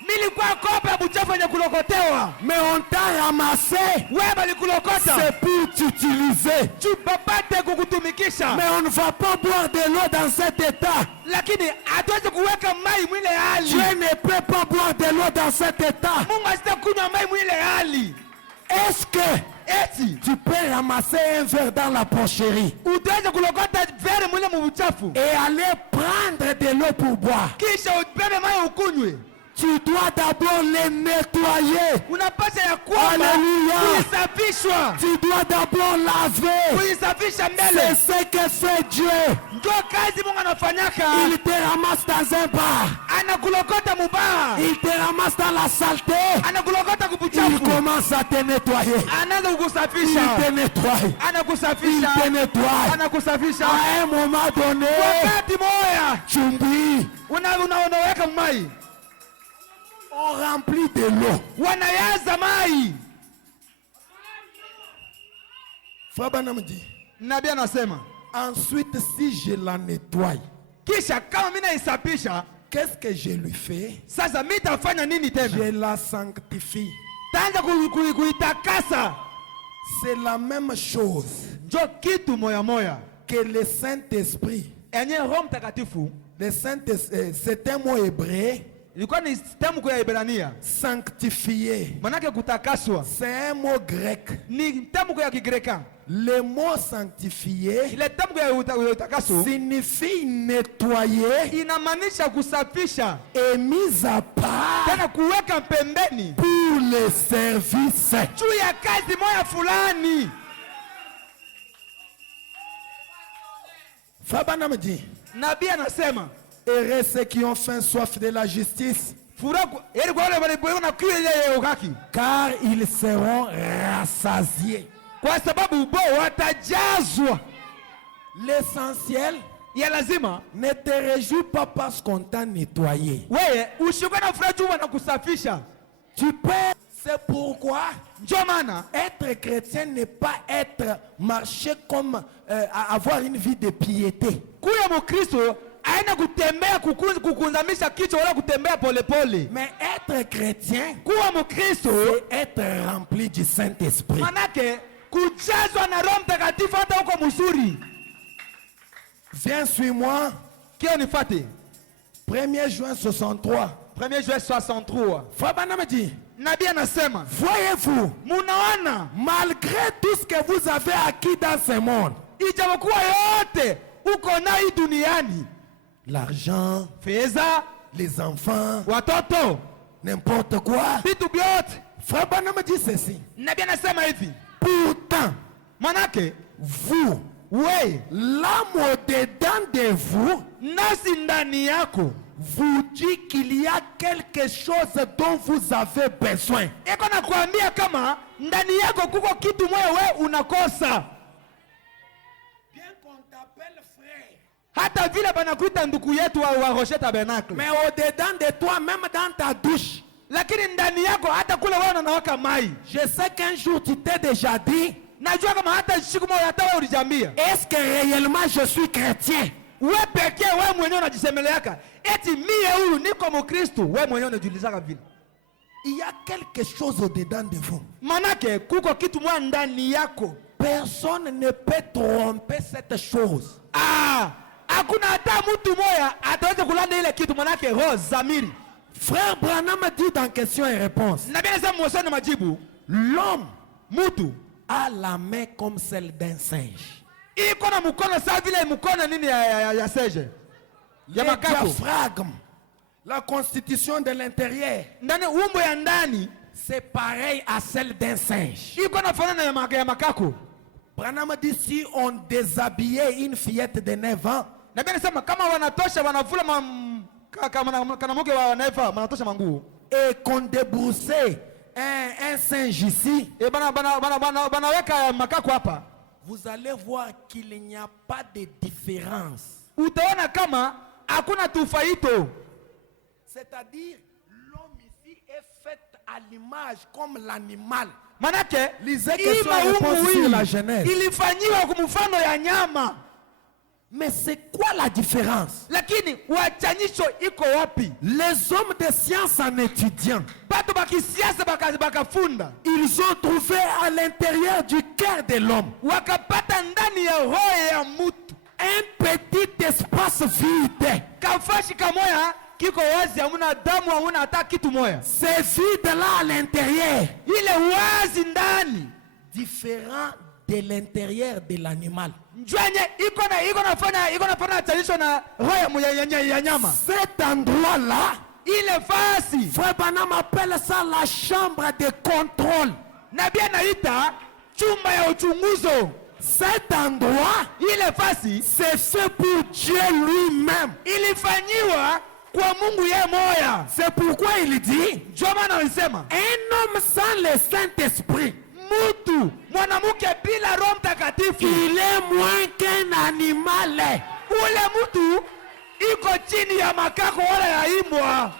nilikuwa kopa ya buchafu yenye kulokotewa. Mais on t'a ramassé, wewe balikulokota, c'est pour t'utiliser. Tu papate kukutumikisha. Mais on ne va pas boire de l'eau dans cet état. Lakini hatuwezi kuweka mai mwile hali. Dieu ne peut pas boire de l'eau dans cet état. Mungu asitakunywa mai mwile hali. Est-ce que tu peux ramasser un verre dans la porcherie et aller prendre de l'eau pour boire? Tu dois d'abord les nettoyer. Alléluia. Tu dois d'abord laver. C'est ce que fait Dieu. Il te ramasse dans un bar. Il te ramasse dans la saleté. Il commence à te nettoyer. Il te nettoie. Il te nettoie. À un moment donné, tu oublies. On remplit de l'eau. Frère Branham dit, ensuite si je la nettoie, qu'est-ce que je lui fais? Je la sanctifie. C'est la même chose que le Saint-Esprit. Le Saint-Esprit, c'est un mot hébreu. Sanctifié. C'est un mot grec. Le mot sanctifié signifie nettoyer et mis à part pour le service. Fabana me dit, heureux ceux qui ont faim soif de la justice, car ils seront rassasiés. L'essentiel, ne te réjouis pas parce qu'on t'a nettoyé. Tu peux, c'est pourquoi être chrétien n'est pas être marcher comme avoir une vie de piété. Mais être chrétien, c'est être rempli du Saint-Esprit. Viens, suis-moi. 1er juin 63. 1er juin 63. Fabana me dit, voyez-vous, malgré tout ce que vous avez acquis dans ce monde, l'argent, les enfants, n'importe quoi, Frère Branham me dit ceci. Pourtant, vous, l'âme au-dedans de vous, vous dit qu'il y a quelque chose dont vous avez besoin. Bien qu'on t'appelle frère, mais au-dedans de toi, même dans ta douche, je sais qu'un jour tu t'es déjà dit, est-ce que réellement je suis chrétien? il y a quelque chose au-dedans de vous. Manake kuko kitu mwa ndani yako. Personne ne peut tromper cette chose. Hakuna hata mtu moya ataweza kulanda ile kitu, manake roho zamiri. Frère Branham dit dans question et réponse. Na bien ça mwosana majibu. L'homme Mutu a la main comme celle d'un singe. Iko na mkono sawa vile mkono nini ya singe. Ya Le makako. diaphragme, la constitution de l'intérieur, Ndani umbo ya ndani c'est pareil à celle d'un singe. iko na fanana ya makako. Branham dit si on déshabillait une fillette de 9 ans, Na bien sema kama wanatosha wanavula kanamuke wanaifa wanatosha manguo. Et qu'on débroussait un singe ici, Banaweka makako hapa. vous allez voir qu'il n'y a pas de différence. Utaona kama hakuna tofauti. C'est-à-dire, l'homme ici est fait à l'image comme l'animal. Manake Lisez question et réponse sur la Genèse. ilifanyiwa kwa mfano ya nyama. Mais c'est quoi la différence? Lakini wachanisho iko wapi? Les hommes de science en étudiant, Bato bakisiasa bakafunda. ils ont trouvé à l'intérieur du cœur de l'homme Wakapata ndani ya roho ya mtu un petit espace vide. kafashi kamoya kiko wazi, hamuna damu, hamuna hata kitu moya. C'est vide là à l'intérieur, Ile wazi ndani différent de l'intérieur de l'animal. njwenye iko nafanya chanisho na roho ya nyama. Cet endroit là, Ile fasi Frère Branham appelle ça la chambre de contrôle. na bia naita chumba ya uchunguzo. Cet endroit, Ile fasi c'est fait pour Dieu lui-même. ilifanyiwa kwa Mungu yeye moya. C'est pourquoi il dit, Ndio maana alisema un homme sans le Saint-Esprit, mtu mwanamke bila Roho Mtakatifu il est moins qu'un animal. ule mtu iko chini ya makako wala ya imbwa.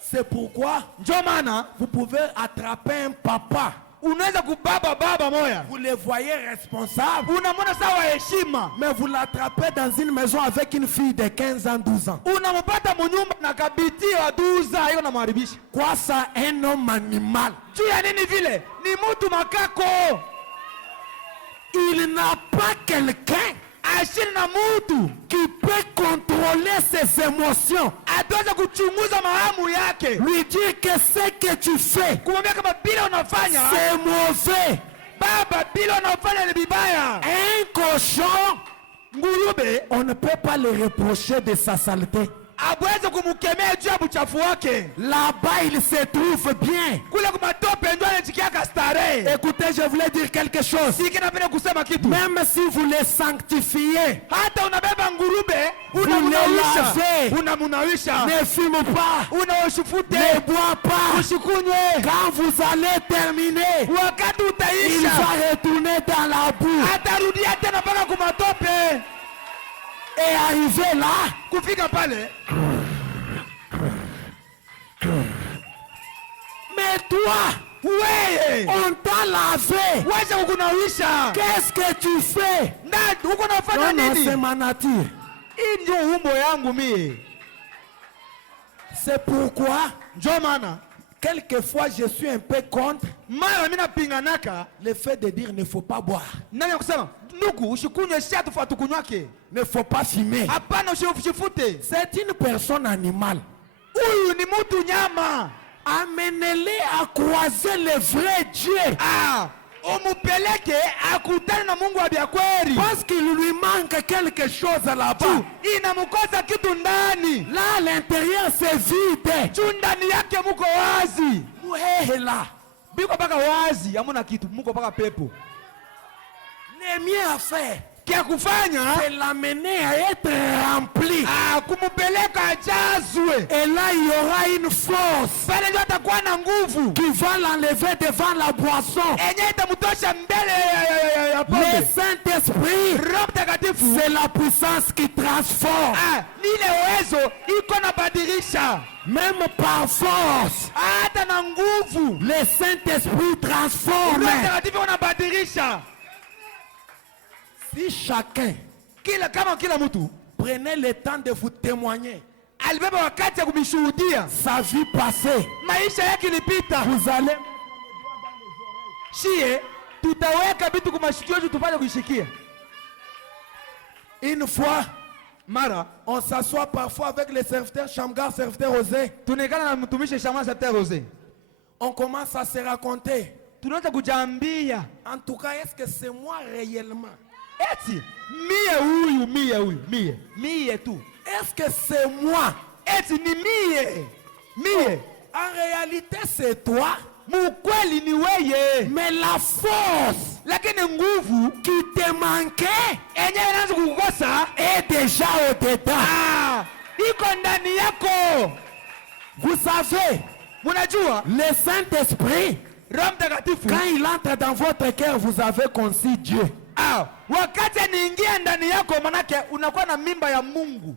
C'est pourquoi Ndio maana vous pouvez attraper un papa. unaweza kubaba baba moya, Vous le voyez responsable, unamwona sawa heshima, mais vous l'attrapez dans une maison avec une fille de 15 ans, 12 ans. unampata munyumba na kabiti wa duza hiyo namharibisha. Quoi ça, un homme animal? Juu ya nini vile? Ni mtu makako. Il n'a pas quelqu'un Ashini na mtu qui peut contrôler ses émotions. ataweza kuchunguza mahamu yake, Lui dire que ce que tu fais, kumwambia kama bila unafanya c'est mauvais. baba, bila unafanya ni bibaya. Un cochon, Ngurube on ne peut pas le reprocher de sa saleté. abweze kumkemea juu ya uchafu wake. Là-bas, il se trouve bien. Kule kumatope ndio anajikiaka starehe. Écoutez, je voulais dire quelque chose. Siki napenda kusema kitu. Même si vous les sanctifiez, Hata unabeba ngurube, lavez. unamunawisha, unamunawisha, ne fume pas, unaoshufute, ne bois pas. usikunywe. Quand vous allez terminer, Wakati il utaisha, va retourner dans la boue. atarudia tena mpaka kumatope. Et arrivé là, Kufika pale, mais toi, wewe on t'a lavé. wacha kukunawisha. Qu'est-ce que tu fais? Na uko nafanya Non, non, c'est nini? ma nature. Hii ndio umbo yangu mie. C'est pourquoi, Ndio maana quelquefois, je suis un peu contre mara mimi napinganaka le fait de dire ne faut pas boire, nani kusema ndugu, usikunywe shia tofauti kunywake. ne faut pas fumer. Hapana, usifute. C'est une personne animale. Huyu ni mtu nyama. Amenez-les à croiser le vrai Dieu. Umupeleke akutane na Mungu wa kweli. Parce qu'il lui manque quelque chose là-bas. Inamkosa kitu ndani. Là, à l'intérieur, c'est vide. Juu ndani yake muko wazi. Muhehe là. Biko paka wazi, hamuna kitu, muko paka pepo. Le mieux à faire, Kia kufanya c'est l'amener à être rempli. kumupeleka ajazwe. Et là, il y aura une force Pale ndio atakuwa na nguvu qui va l'enlever devant la boisson. enye itamtosha mbele ya Le pombe. Saint-Esprit, Roho Mtakatifu c'est la puissance qui transforme. lile uwezo iko na badilisha. Même par force, Hata na nguvu le Saint-Esprit transforme. Roho Mtakatifu unabadilisha. Si chacun Kila mtu prenait le temps de vous témoigner, Alibeba wakati ya kumishuhudia. Sa vie passée. Maisha yake ilipita. Vous allez Shie tutaweka vitu kwa mashikio yetu tupate kuishikia. Une fois, mara on s'assoit parfois avec les serviteurs Shamgar, serviteur Osé. Tunaikana na mtumishi Shamgar, serviteur Osé. On commence à se raconter. Tunaanza kujambia. En tout cas, est-ce que c'est moi réellement? Eti mie tu. Est-ce que c'est moi? Eti ni mie. En réalité, c'est toi. Mukweli ni weye. Mais la force, lakini nguvu qui te manquait, enye inaanza kukukosa est déjà au-dedans. Iko ndani yako. Vous savez, munajua le Saint-Esprit, quand il entre dans votre cœur, vous avez conçu Dieu. Wakati aniingia ndani yako, manake unakuwa na mimba ya Mungu.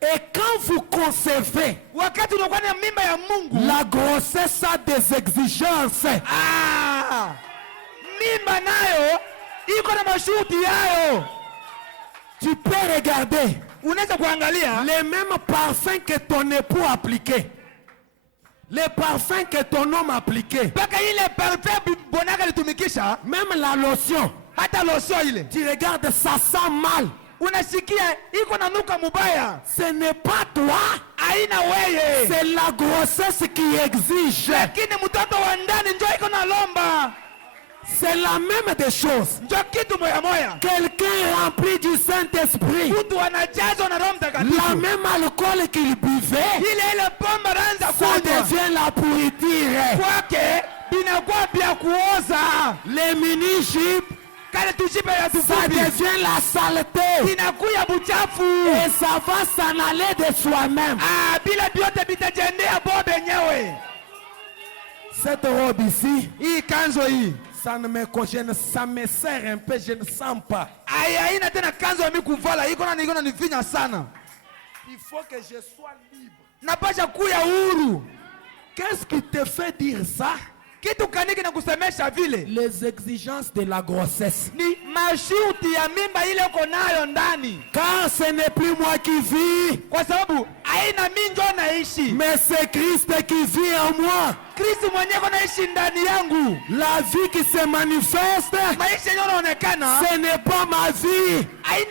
Et quand vous concevez, wakati unakuwa na mimba ya Mungu, la grossesse a des exigences. Mimba nayo iko na masharti yayo. Tu peux regarder, unaweza kuangalia les mêmes parfums que ton époux appliquait, les parfums que ton homme appliquait, paka ile parfum bonaka litumikisha, même la lotion, hata lotion ile, tu regardes, ça sent mal. Unasikia iko nanuka mubaya. Ce n'est pas toi, aina weye, c'est la grossesse qui exige. Lakini mtoto wa ndani ndio iko na lomba. C'est la même des choses. Ndio kitu moya moya. Quelqu'un rempli du Saint-Esprit, mtu anajazwa na Roho Mtakatifu, la même alcool qu'il buvait, ile pombe anaanza kunywa, ça devient la pourriture. Kwake binakuwa bia kuoza. Les mini-jupes, ça devient la saleté. Et ça va s'en aller de soi-même. Cette robe ici, ça me congène, ça me sert un peu, je ne sens pas. Il faut que je sois libre. Qu'est-ce qui te fait dire ça? Les exigences de la grossesse. Car ce n'est plus moi qui vis, mais c'est Christ qui vit en moi. La vie qui se manifeste, ce n'est pas ma vie,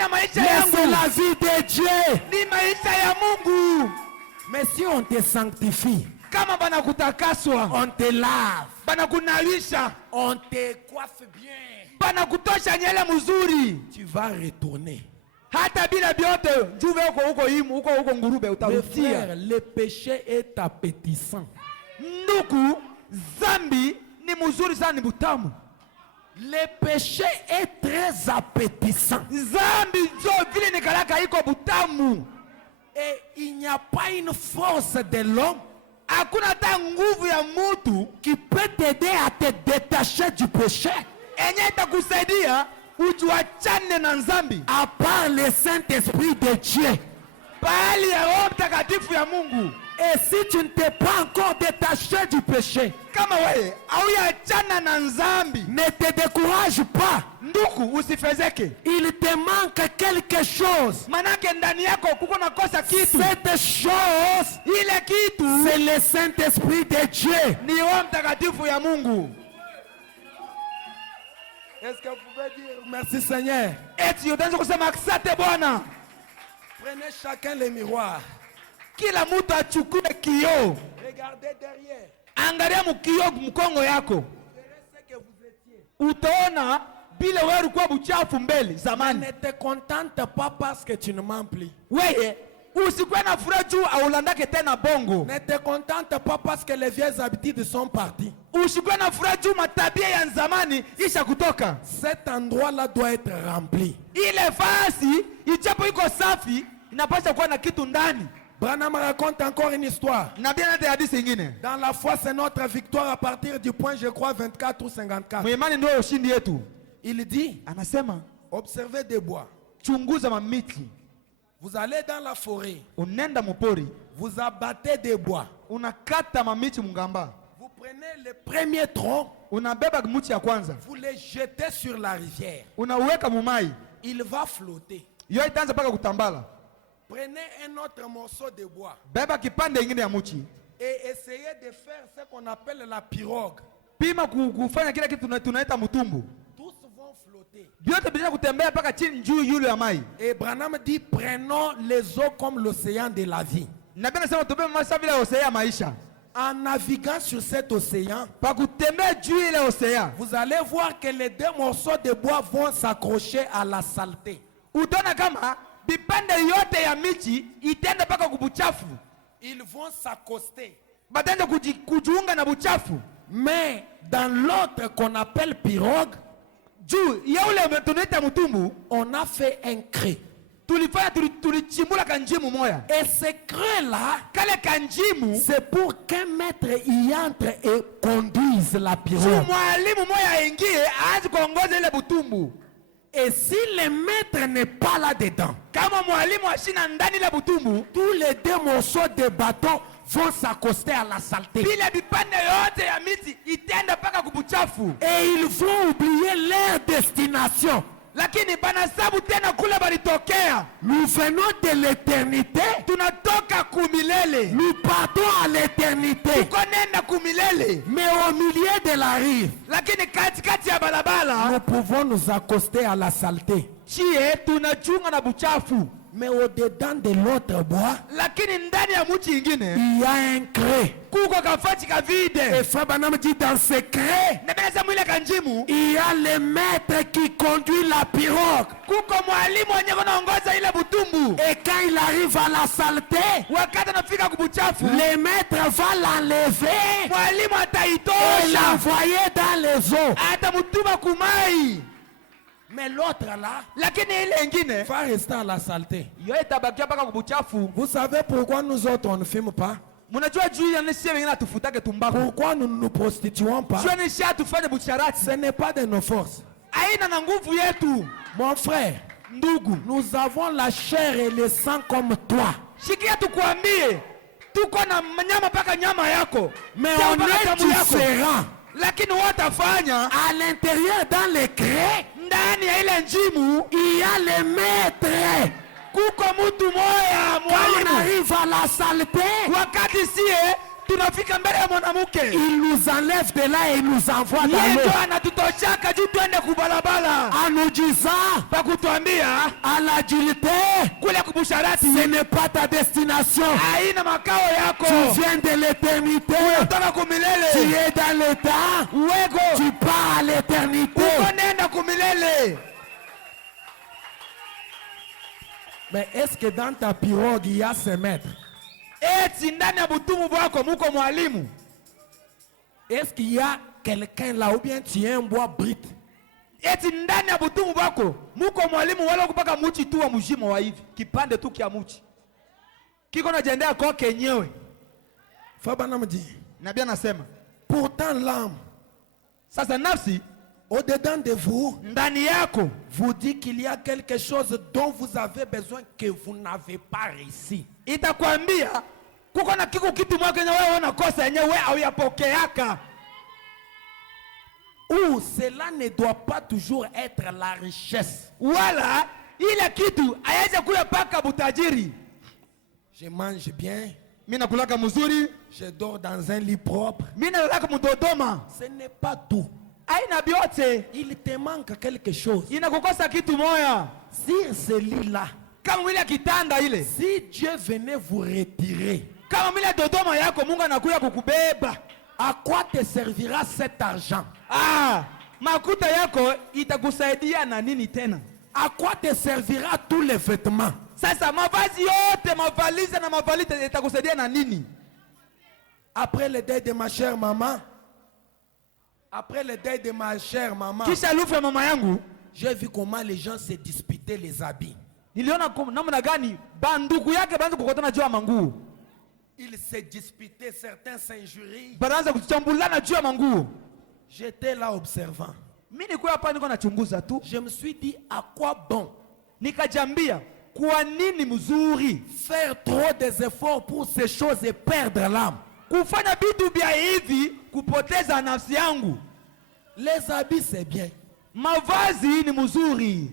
mais c'est la vie de Dieu. Mais si on te sanctifie, on te lave, on te coiffe bien, tu vas retourner. Le frère, le péché est appétissant. Le péché est très appétissant. Et il n'y a pas une force de l'homme qui peut t'aider à te détacher du péché, à part le Saint-Esprit de Dieu. Et si tu ne t'es pas encore détaché du péché, ne te décourage pas. Il te manque quelque chose. Cette chose, c'est le Saint-Esprit de Dieu. Est-ce que vous pouvez dire merci Seigneur? Prenez chacun les miroirs. Regardez derrière. Angalia mkio mkongo yako. Utaona bila wewe ulikuwa buchafu mbele zamani. Ne te contente pas parce que tu ne mens plus. Wewe usikuwe na furaha juu aulandake tena bongo. Ne te contente pas parce que les vieilles habitudes sont parties. Usikuwe na furaha juu matabia ya zamani isha kutoka. Cet endroit là doit être rempli. Ile fasi ijapo iko safi inapaswa kuwa na kitu ndani. Branham raconte encore une histoire. Dans la foi, c'est notre victoire à partir du point, je crois, 24 ou 54. Il dit, observez des bois. Vous allez dans la forêt. Vous abattez des bois. Vous prenez le premier tronc. Vous les jetez sur la rivière. Il va flotter. Prenez un autre morceau de bois. Beba kipande ingine ya muchi. Et essayez de faire ce qu'on appelle la pirogue. Pima kufanya kile kitu tunaita mutumbu. Tous vont flotter. Biote bila kutembea paka chini juu yule ya mai. Et Branham dit prenons les eaux comme l'océan de la vie. Na bena sema tubebe maji vile océan ya maisha. En naviguant sur cet océan, Pa kutembea juu ile océan, vous allez voir que les deux morceaux de bois vont s'accrocher à la saleté. utaona kama bipande yote ya michi itaenda paka kubuchafu. Ils vont s'accoster. Batenda kujiunga na buchafu. Mais dans l'autre qu'on appelle pirogue, Juu ya ule tunaita mutumbu, on a fait un creux. tulifanya tulichimbula kanjimu moya. Et ce creux-là, Kale kanjimu, c'est pour qu'un maître y entre et conduise la juu pirogue. mwalimu moya aingie aanze kuongoza ile butumbu. Et si le maître n'est pas là-dedans, Kama mwalimu ashina ndani ile butumbu, tous les deux morceaux de bâton vont s'accoster à la saleté. bila bipande yote ya miti itaenda paka kubuchafu. Et ils vont oublier leur destination. Lakini banasabu tena kule balitokea. Nous venons de l'éternité. Tunatoka kumilele. Nous partons à l'éternité. Tuko nenda kumilele. Mais au milieu de la rive, Lakini katikati ya balabala, nous pouvons nous accoster à la saleté. chie tunachunga na buchafu. Mais au-dedans de l'autre bois, Lakini ndani ya muchi ingine, il y a un creux. kuko kafachi kavide. Et Frère Branham dit dans ce creux, Na bena mwile kanjimu, il y a le maître qui conduit la pirogue. kuko mwalimu mwenye kunaongoza ile butumbu. Et quand il arrive à la saleté, Wakati anafika kubuchafu, le maître va l'enlever mwalimu et ataitosha. l'envoyer dans les eaux. Atamutuma kumai. Mais l'autre là Lakini ile ingine, va rester à la saleté. yo itabakia paka kubuchafu. Vous savez pourquoi nous autres on ne fume pas? Munajua juu ya nisi wengine atufutake tumbaku. Pourquoi nous ne nous prostituons pas? Juu nisi atufanye bucharati. Ce n'est pas de nos forces. Aina na nguvu yetu. Mon frère, Ndugu, nous avons la chair et le sang comme toi. shikia tukuambie, tuko na nyama paka nyama yako. Mais Tamu on paka est tamu yako. différents. Lakini watafanya À l'intérieur, dans les creux, ndani ya ile njimu, il y a le maître. kuko mtu moya Quand on mwalimu. arrive à la saleté, Wakati sie tunafika mbele ya mwanamke, il nous enlève de là et nous envoie dans yeye l'eau. ndo anatutoshaka juu twende kubalabala. En nous disant, Pakutuambia à l'adultère, kule kubusharati ce n'est pas ta destination. haina makao yako. Tu viens de l'éternité. Unatoka Tu kumilele. es dans le temps. Uweko. Tu pars à l'éternité. Uko nenda kumilele. Mais est-ce que dans ta pirogue, il y a ce maître? Eti ndani ya butumu bwako muko mwalimu. Est-ce qu'il y a quelqu'un là ou bien tu es un bois brut? Eti ndani ya butumu bwako muko mwalimu wala kupaka muchi tu wa mjimo wa hivi. Kipande tu kia muchi. Kiko na jendea kwa kenyewe. Fabana me dit, Nabii anasema, pourtant l'âme, sasa nafsi au-dedans de vous, ndani yako vous dit qu'il y a quelque chose dont vous avez besoin que vous n'avez pas réussi. itakwambia kuko na kitu mwake na wewe unakosa yenyewe au yapokeaka. Ou cela ne doit pas toujours être la richesse. Wala ile kitu ayaje kuya paka butajiri. Je mange bien, Mimi nakulaka mzuri, je dors dans un lit propre. mimi nalala mdodoma. Ce n'est pas tout. Aina biote Il te manque quelque chose. inakukosa kitu moya. Sur ce lit-là, Kama ile kitanda ile, si Dieu venait vous retirer, kama ile dodoma yako Mungu anakuja kukubeba. à quoi te servira cet argent? Makuta yako itakusaidia na nini tena? À quoi te servira tous les vêtements? Sasa mavazi yote, mavaliza na mavalita itakusaidia na nini? Après le deuil de ma chère maman, après le deuil de ma chère maman, Kisha lufa mama yangu, j'ai vu comment les gens se disputaient les habits. niliona namna gani bandugu yake baanza kukutana juu ya manguo. Ils se disputaient, certains s'injurient. Banaanza kuchambulana juu ya manguo. J'étais là observant. Mimi niko hapa niko nachunguza tu. Je me suis dit, à quoi bon Nikajambia, kwa nini mzuri faire trop des efforts pour ces choses et perdre l'âme? kufanya vitu vya hivi kupoteza nafsi yangu? Les habits, c'est bien. Mavazi ni mzuri.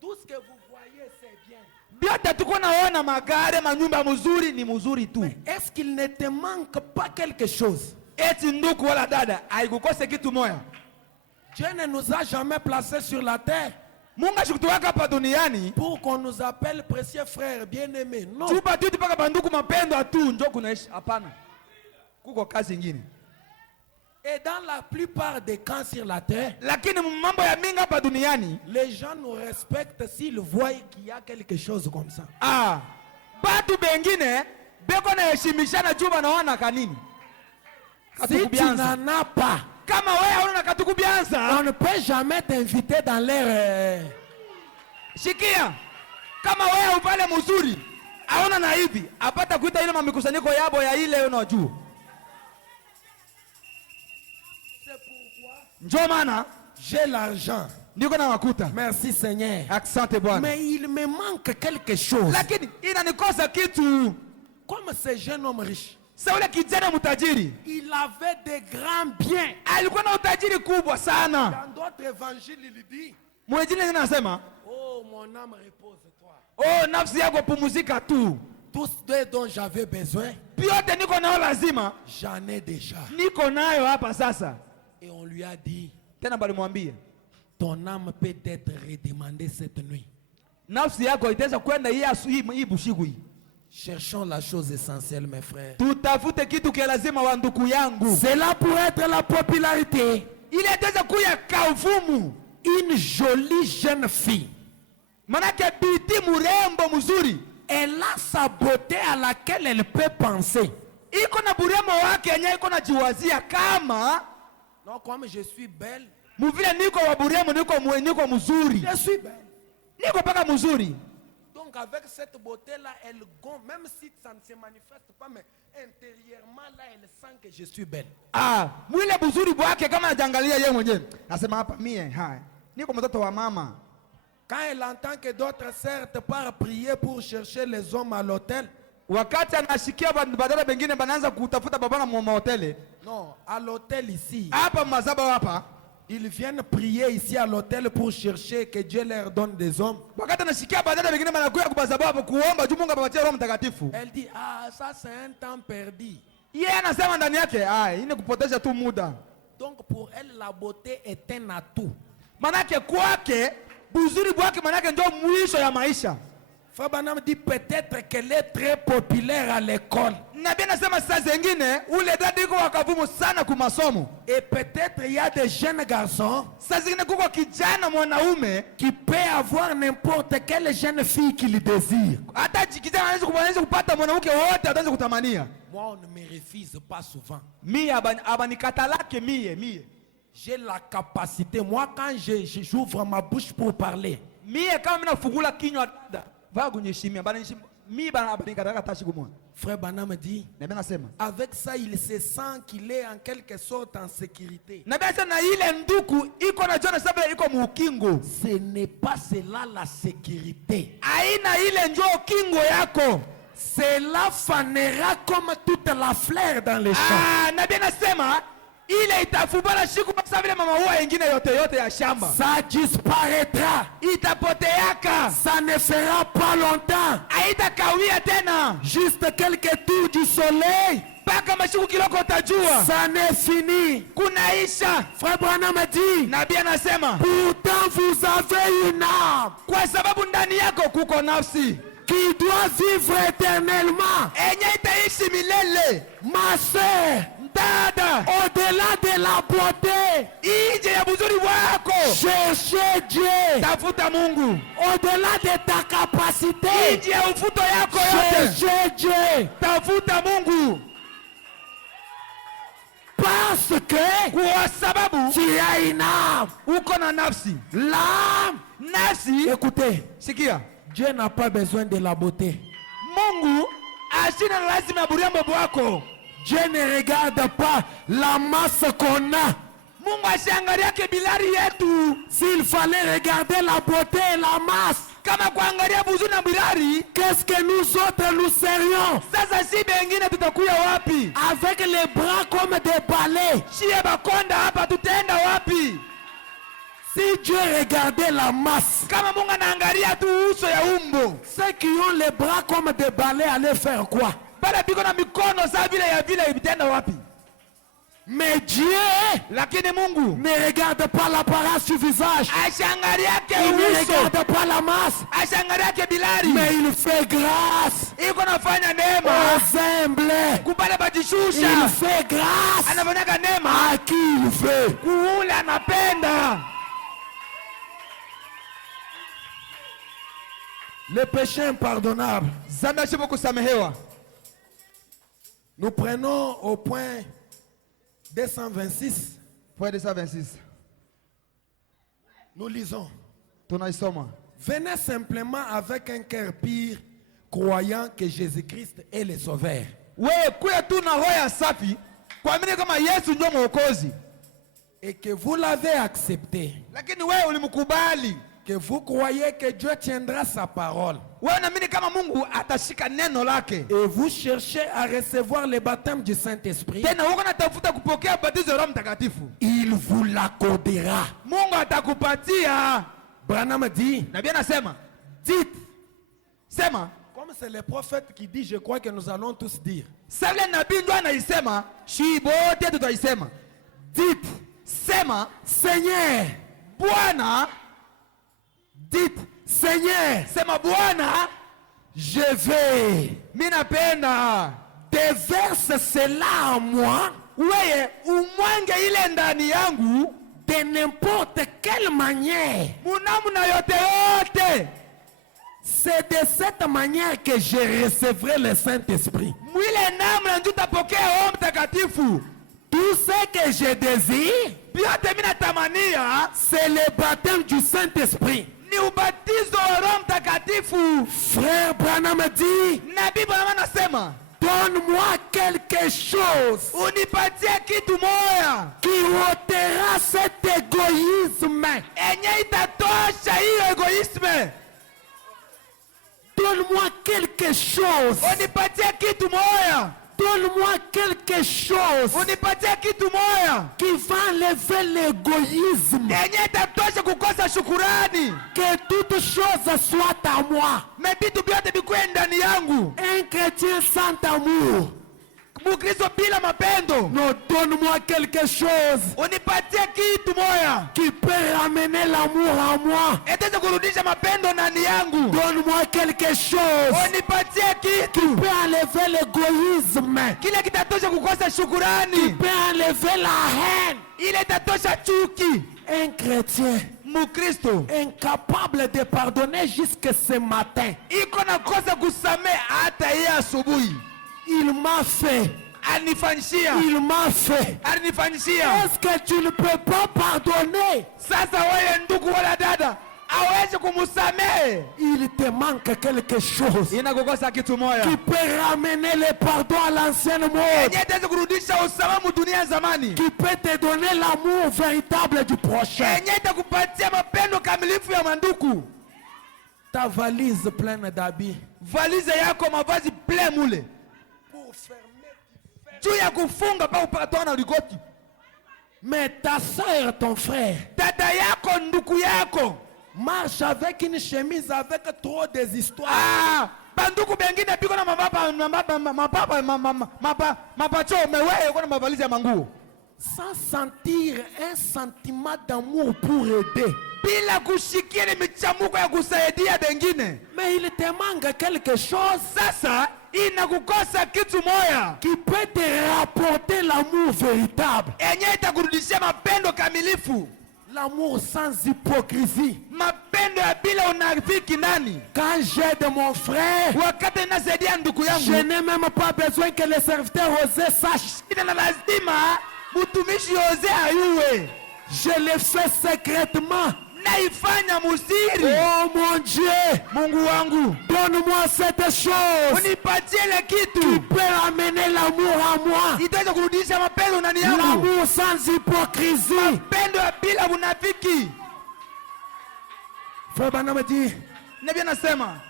Tout ce que vous voyez, c'est bien. Biote tuko naona magare manyumba mzuri ni mzuri tu. Est-ce qu'il ne te manque pas quelque chose? Eti nduku wala dada haikukose kitu moja. Dieu ne nous a jamais placés sur la terre Mungu ashikutuweka hapa duniani pour qu'on nous appelle précieux frères bien-aimés. Non. chupa tu paka banduku mapendo tu njo kunaishi. Hapana. Kuko kazi nyingine. Et dans la plupart des cas sur la terre, Lakini mambo ya mingi hapa duniani, les gens nous respectent s'ils voient qu'il y a quelque chose comme ça. batu bengine beko na heshimishana juba naona kanini. Si tu n'en as pas, Kama wewe hauna katukubianza, on ne peut jamais t'inviter dans leur... shikia. Kama wewe upale mzuri, hauna na hivi, apata kuita ile mamikusanyiko yabo ya ile unajua. Njoo maana J'ai l'argent. niko na makuta. Merci Seigneur. Asante Bwana. Mais il me manque quelque chose. Lakini inanikosa kitu. Comme ce jeune homme riche, Saule kijana mtajiri, il avait des grands biens. alikuwa na utajiri kubwa sana. Dans d'autres évangiles, il dit, Mwingine anasema, oh mon âme repose-toi. oh nafsi yako pumzika tu. Tout ce dont j'avais besoin, Biote niko nayo lazima, j'en ai déjà. niko nayo hapa sasa. Et on lui a dit, Tena balimwambia, ton âme peut être redemandée cette nuit. nafsi yako itaweza kwenda hii bushiku hii. Cherchons la chose essentielle, mes frères. Tutafute kitu kia lazima wa ndugu yangu. C'est là pour être la popularité. Ile itaweza kuya kaufumu. Une jolie jeune fille. Manake biti murembo mzuri. Elle a sa beauté à laquelle elle peut penser. Iko na buremo wake yenye iko na jiwazia kama Non, comme je suis belle. muvile niko wa buremo niko mzuri. Je suis belle. Niko paka mzuri. Donc avec cette beauté-là, elle gonfle. Même si ça ne se manifeste pas, mais intérieurement, là, elle sent que je suis belle. Mwile buzuri bwake kama anajangalia yeye mwenyewe. Nasema hapa mie, niko mtoto wa mama. Quand elle entend que d'autres sœurs partent prier pour chercher les hommes à l'hôtel. Wakati anashikia badala bengine banaanza kutafuta babana mwa hoteli. Non, à l'hôtel ici. Hapa mazaba hapa. Ils viennent prier ici à l'hôtel pour chercher que Dieu leur donne des hommes. Wakati anashikia badala bengine banakuya kubazaba hapo kuomba juu Mungu apatie Roho Mtakatifu. Elle dit, ah, ça c'est un temps perdu. Yeye anasema ndani yake, ini kupoteza tu muda. Donc pour elle, la beauté est un atout. Manake kwake, buzuri bwake manake ndio mwisho ya maisha. Frère Branham dit peut-être qu'elle est très populaire à l'école. Nabii anasema saa zingine ule dada iko wakavumu sana kwa masomo. Et peut-être il y a des jeunes garçons Saa zingine kuko kijana mwanaume qui peut avoir n'importe quelle jeune fille qu'il désire. hata kijana anaweza kupata mwanamke wote ataanza kutamania. Moi, on ne me refuse pas souvent. Mie abanikatalake mie. J'ai la capacité. Moi, quand j'ouvre ma bouche pour parler, Mie kama mimi nafungula kinywa dada, vaa kunyeshimia bana mimi bana abanikataka tashi kumwa. Frère Branham dit, Nabii anasema, avec ça, il se sent qu'il est en quelque sorte en sécurité. Nabii anasema na ile nduku iko na jona sababu iko mukingo. Ce n'est pas cela la sécurité. Aina ile njoo kingo yako. Cela fanera comme toute la fleur dans les champs. Nabii anasema ile itafubana siku kama vile mama huwa ingine yote ya shamba. Ça disparaîtra. Itapoteaka. Ça ne fera pas longtemps. Haitakawia tena. Juste quelques tours du soleil. Paka mashiku kiloko utajua. Ça n'est fini. Kunaisha. Frère Branham dit, Nabii anasema, pourtant vous avez une âme kwa sababu ndani yako kuko nafsi qui doit vivre éternellement. enye itaishi milele. Ma sœur, Dada, au-delà de la beauté, ije ya buzuri wako, cherchez Dieu. tafuta Mungu. Au-delà de ta capacité, Ije ya ufuto yako yote, cherchez Dieu. tafuta Mungu. Parce que Kwa sababu tu as une âme. uko na nafsi. L'âme. Nafsi, Écoutez, sikia, Dieu n'a pas besoin de la beauté. Mungu ashina lazima ya burembo bwako. Dieu ne regarde pas la masse qu'on a. Mungu ashangalia kebilari yetu. S'il fallait regarder la beauté et la masse, Kama kuangalia buzuri na bilari, qu'est-ce que nous autres nous serions? sasa si bengine tutakuya wapi? Avec les bras comme des balais. Shie bakonda hapa tutaenda wapi? Si Dieu regardait la masse, kama Mungu anaangalia tu uso ya umbo, ceux qui ont les bras comme des balais allaient faire quoi? bale biko na mikono za vile ya vile ibitenda wapi? Mais Dieu Lakini Mungu ne regarde pas l'apparence du visage. ashangaliake Il ne uso, regarde pas la masse. ashangaliake bilari, Mais il fait grâce iko nafanya neema aux humbles. kubale Il bajishusha, fait grâce anafanyaka neema à qui il veut. kuule anapenda. Le péché impardonnable. Zambi ashipo kusamehewa. Nous prenons au point 226. Point 226. Nous lisons. Tunaisoma. Venez simplement avec un cœur pur, croyant que Jésus-Christ est le Sauveur. Wewe kuya tu na roho ya safi kuamini kama Yesu ndio mwokozi. Et que vous l'avez accepté. Lakini wewe ulimkubali. Que vous croyez que Dieu tiendra sa parole. Wewe unaamini kama Mungu atashika neno lake. Et vous cherchez à recevoir le baptême du Saint-Esprit. Tena uko natafuta kupokea batizo ya Roho Mtakatifu. Il vous l'accordera. Mungu atakupatia. Branham dit, Nabii anasema, dites. sema. Comme c'est le prophète qui dit, je crois que nous allons tous dire. Sasa nabii ndo anaisema, shi bote tutaisema. Dites, Sema, Seigneur. Bwana. Dites, Seigneur. Sema Bwana, Je vais. mimi napenda. Déverse cela en moi. Wewe umwange ile ndani yangu De n'importe quelle manière. munamuna yote yote. C'est de cette manière que je recevrai le Saint-Esprit. Mwile namna ndio utapokea Roho Mtakatifu. Tout ce que je désire, Vyote mimi natamania c'est le baptême du Saint-Esprit. ni ubatizo wa Roho Mtakatifu. Frère Branham dit, Nabii Bwana anasema, donne-moi quelque chose unipatie kitu moya qui ôtera cet égoïsme. enye itatosha hiyo egoisme. Donne-moi quelque chose. Unipatie kitu moya. Donne-moi quelque chose Unipatie kitu moya qui va enlever l'égoïsme. enye itatosha kukosa shukurani. Que toute chose soit à moi. Me vitu vyote bikuwe ndani yangu. Un chrétien sans amour. Mukristo bila mapendo. Non, donne-moi quelque chose Unipatie kitu moya qui peut ramener l'amour à moi. etaweza kurudisha mapendo ndani yangu. Donne-moi quelque chose Unipatie qui kitu peut enlever l'égoïsme. kile kitatosha kukosa Qui shukurani. peut enlever la haine. Ile itatosha chuki. Un chrétien Mukristo incapable de pardonner jusque ce matin. iko na kosa kusamehe hata yeye asubuhi. Il m'a fait. Alinifanyishia. Il m'a fait. Alinifanyishia. Est-ce que tu ne peux pas pardonner? Sasa wewe ndugu wala dada hawezi kumsamehe. Il te manque quelque chose Inakukosa kitu moja qui peut ramener le pardon à l'ancienne mode. yenye itaweza kurudisha usamamu dunia zamani. Qui peut te donner l'amour véritable du prochain. Yenye itakupatia mapendo kamilifu ya manduku. Ta valise pleine d'habits. Valize yako mavazi ple mule. Juu ya kufunga pa upatana na likoti. Mais ta soeur, ton frère, Dada yako nduku yako marche avec une chemise avec trop des histoires. banduku bengine biko na mapacho mewewe uko na mavalizi ya manguo. Sans sentir un sentiment d'amour pour aider. Bila kushikia ni michamuko ya kusaidia bengine. Mais il te manque quelque chose. Sasa inakukosa kitu moya Qui peut te rapporter l'amour véritable. enye itakurudishia mapendo kamilifu. L'amour sans hypocrisie. Mapendo ya bila unafiki ndani. Quand j'aide mon frère, Wakati nasaidia ndugu yangu, je n'ai même pas besoin que le serviteur Osé sache. ina na lazima mtumishi Ose ayue. Je le fais secrètement. Naifanya musiri. Oh mon Dieu, Mungu wangu, donne-moi cette chose unipatie ile qui kitu peut amener l'amour à moi. itaweza kurudisha mapendo ndani yangu. L'amour sans hypocrisie. Mapendo ya bila unafiki. Frère Branham dit, Nabii anasema,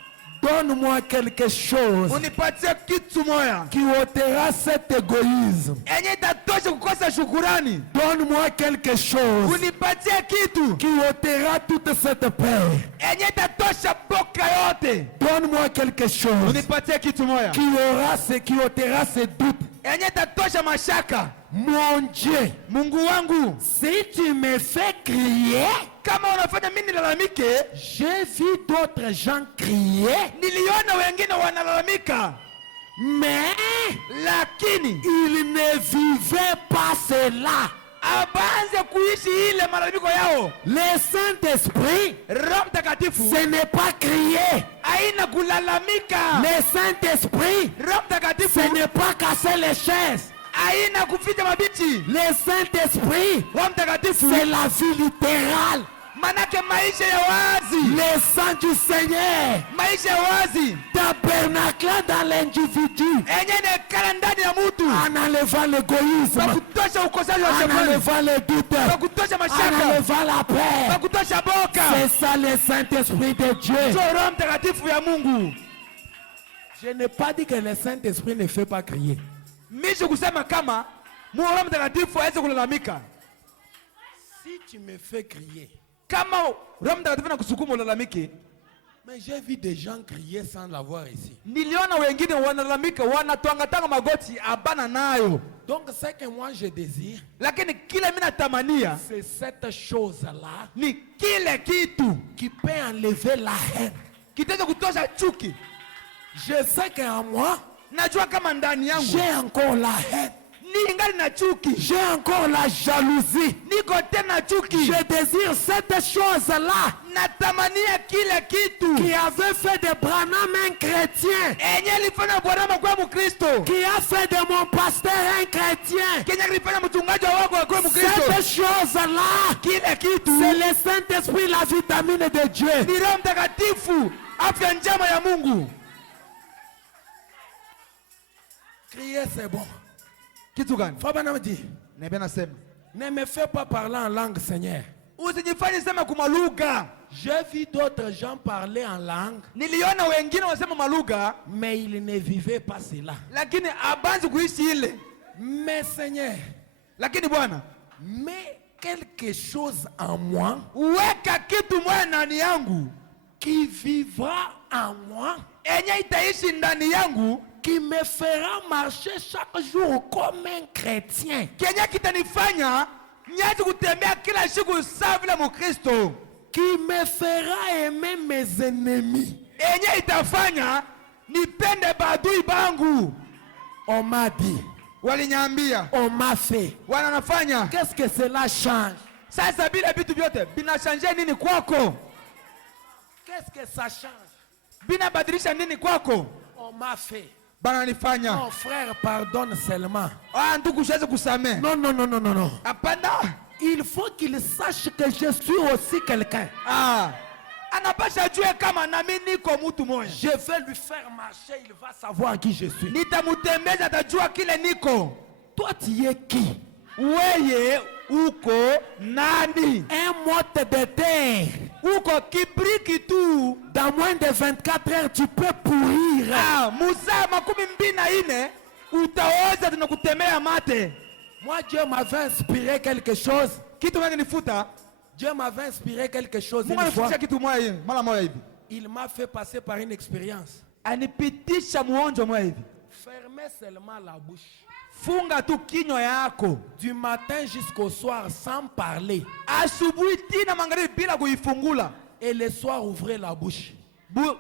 Donne-moi quelque chose unipatie kitu moya qui ôtera cet égoïsme. enye itatosha kukosa shukurani. Donne-moi quelque chose Unipatie kitu qui ôtera toute cette peur. enye itatosha boka yote. Donne-moi quelque chose Unipatie kitu moya qui ôtera ce doute. enye itatosha mashaka. Mon Dieu, Mungu wangu, si tu me fais crier, kama unafanya mimi nilalamike, j'ai vu d'autres gens crier, niliona wengine wanalalamika, mais lakini ils ne vivaient pas cela. abanze kuishi ile malalamiko yao. Le Saint-Esprit, Roho Mtakatifu ce n'est pas crier. haina kulalamika. Le Saint-Esprit, Roho Mtakatifu ce n'est pas casser les chaises. haina kuficha mabichi. Le Saint-Esprit, Roho Mtakatifu c'est la vie littérale. manake maisha ya wazi, Le sang du Seigneur, maisha ya wazi tabernacle dans l'individu, enye nekala ndani ya mutu, en enlevant l'égoïsme, bakutosha ukosaji wa en shukrani, enlevant les doutes, bakutosha en mashaka, enlevant la paix. bakutosha boka. C'est ça le Saint-Esprit de Dieu. So Roho Mtakatifu ya Mungu. Je n'ai pas dit que le Saint-Esprit ne fait pas crier. Mishi kusema kama Roho Mtakatifu hawezi kulalamika. Si tu me fais crier, Kama Roho Mtakatifu anakusukuma ulalamike, mais j'ai vu des gens crier sans l'avoir ici. niliona wengine wanalalamika, wanatwangatanga magoti abana nayo. Donc ce que moi je désire, Lakini kile mimi natamania c'est cette chose-là ni kile kitu qui peut enlever la haine. kitaweza kutosha chuki. Je sais qu'en moi, Najua kama ndani yangu j'ai encore la haine. ni ngali na chuki, J'ai encore la jalousie. niko tena chuki. Je désire cette chose-là Natamania kile kitu qui avait fait de Branham un chrétien, enye lifanya Bwana kwa Mkristo, qui a fait de mon pasteur un chrétien. kenye kilifanya mchungaji wako kwa Mkristo. Cette chose-là, Kile kitu c'est le Saint-Esprit, la vitamine de Dieu. ni Roho Mtakatifu, afya njema ya Mungu. Crier, c'est bon. Kitu gani? Frère Branham dit, Nabii anasema ne me fais pas parler en langue, Seigneur. usijifanye sema kwa lugha. J'ai vu d'autres gens parler en langue, Niliona wengine wasema malugha, mais ils ne vivaient pas cela. lakini abanzi kuishi ile. Mais Seigneur, Lakini Bwana, mets quelque chose en moi weka kitu moja ndani yangu qui vivra en moi, enye itaishi ndani yangu, qui me fera marcher chaque jour comme un chrétien. kenye kitanifanya niache kutembea kila siku sawa vile Mkristo, Qui me fera aimer mes ennemis. enye itafanya nipende badui bangu. On m'a dit, Walinyambia, on m'a fait. wananafanya. Qu'est-ce que cela change? Sasa bila vitu vyote binashanje nini kwako? Qu'est-ce que ça change? Binabadilisha nini kwako? On m'a fait. Bananifanya. Non, frère, pardonne seulement. Ah, ndugu siwezi kusamehe. Non, non, non, non, non, non. Hapana. Il faut qu'il sache que je suis aussi quelqu'un. Ah. Anapasha jue kama nami niko mtu moja. Je vais lui faire marcher, il va savoir qui je suis. Nitamutembeza atajua kile niko. Toi, tu es qui? Weye uko nani? Un motte de terre. Uko kibriki tu. Dans moins de 24 heures, tu peux pourrir. Ah, Musa 24 utaoza tunakutemea mate. Moi, Dieu m'avait inspiré quelque chose. Kitu gani nifuta? Dieu m'avait inspiré quelque chose Mungu une fois. anifutisha kitu moja hivi, mara moja hivi. Il m'a fait passer par une expérience. Anipitisha muonjo moja hivi. Fermez seulement la bouche. Funga tu kinywa yako. Du matin jusqu'au soir sans parler. Asubuhi tina magharibi bila kuifungula. Et le soir, ouvrez la bouche.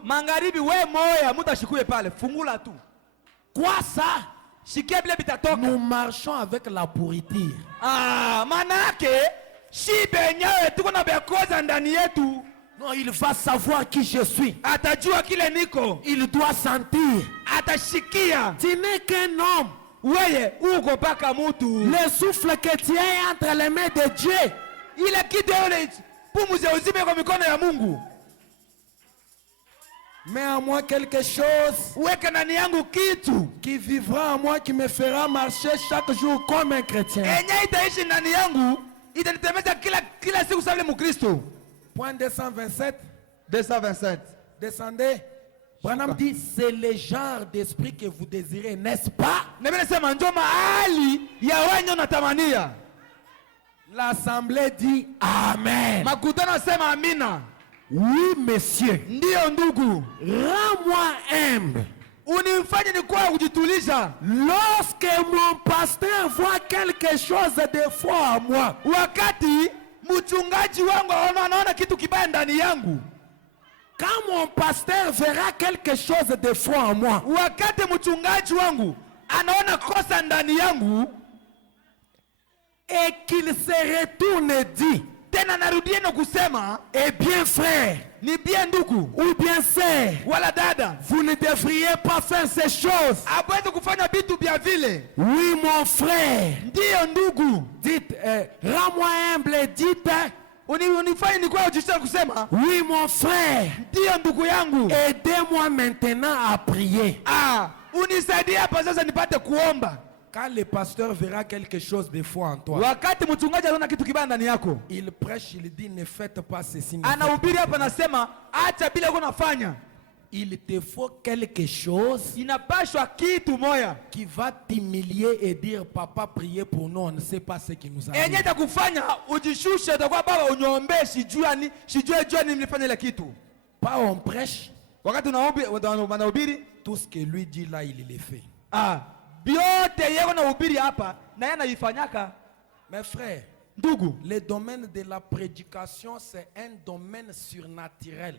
Magharibi we moya mutashikuye pale, fungula tu. Quoi ça? Shikia bile bitatoka. Nous marchons avec la pourriture. Ah, manake shibe yenyewe tuko na bekoza ndani yetu. Non, il va savoir qui je suis. Atajua kile niko. Il doit sentir. Atashikia. Tu n'es qu'un homme. Weye uko paka mutu. Le souffle que tu as entre les mains de Dieu. Ile kitu yole pumuze uzime kwa mikono ya Mungu. Mets en moi quelque chose Weka ndani yangu kitu qui vivra en moi, qui me fera marcher chaque jour comme un chrétien. enye itaishi ndani yangu, itanitemeza kila siku sawa vile Mkristo. Point 227. 227. Descendez. Branham dit, c'est le genre d'esprit que vous désirez, n'est-ce pas? L'assemblée dit Amen. Oui, monsieur. Rends-moi humble. Lorsque mon pasteur voit quelque chose de faux à moi, quand mon pasteur verra quelque chose de faux en moi, et qu'il se retourne et dit, eh bien frère, ou bien sœur, vous ne devriez pas faire ces choses. Oui mon frère, dites, rends-moi humble et dites, oui mon frère, aidez-moi maintenant à prier. Quand le pasteur verra quelque chose de faux en toi, il prêche, il dit ne faites pas ceci. Il te faut quelque chose qui va t'humilier et dire papa priez pour nous, on ne sait pas ce qui nous arrive. Pas on prêche, tout ce que lui dit là il le fait. Mes frères, le domaine de la prédication c'est un domaine surnaturel.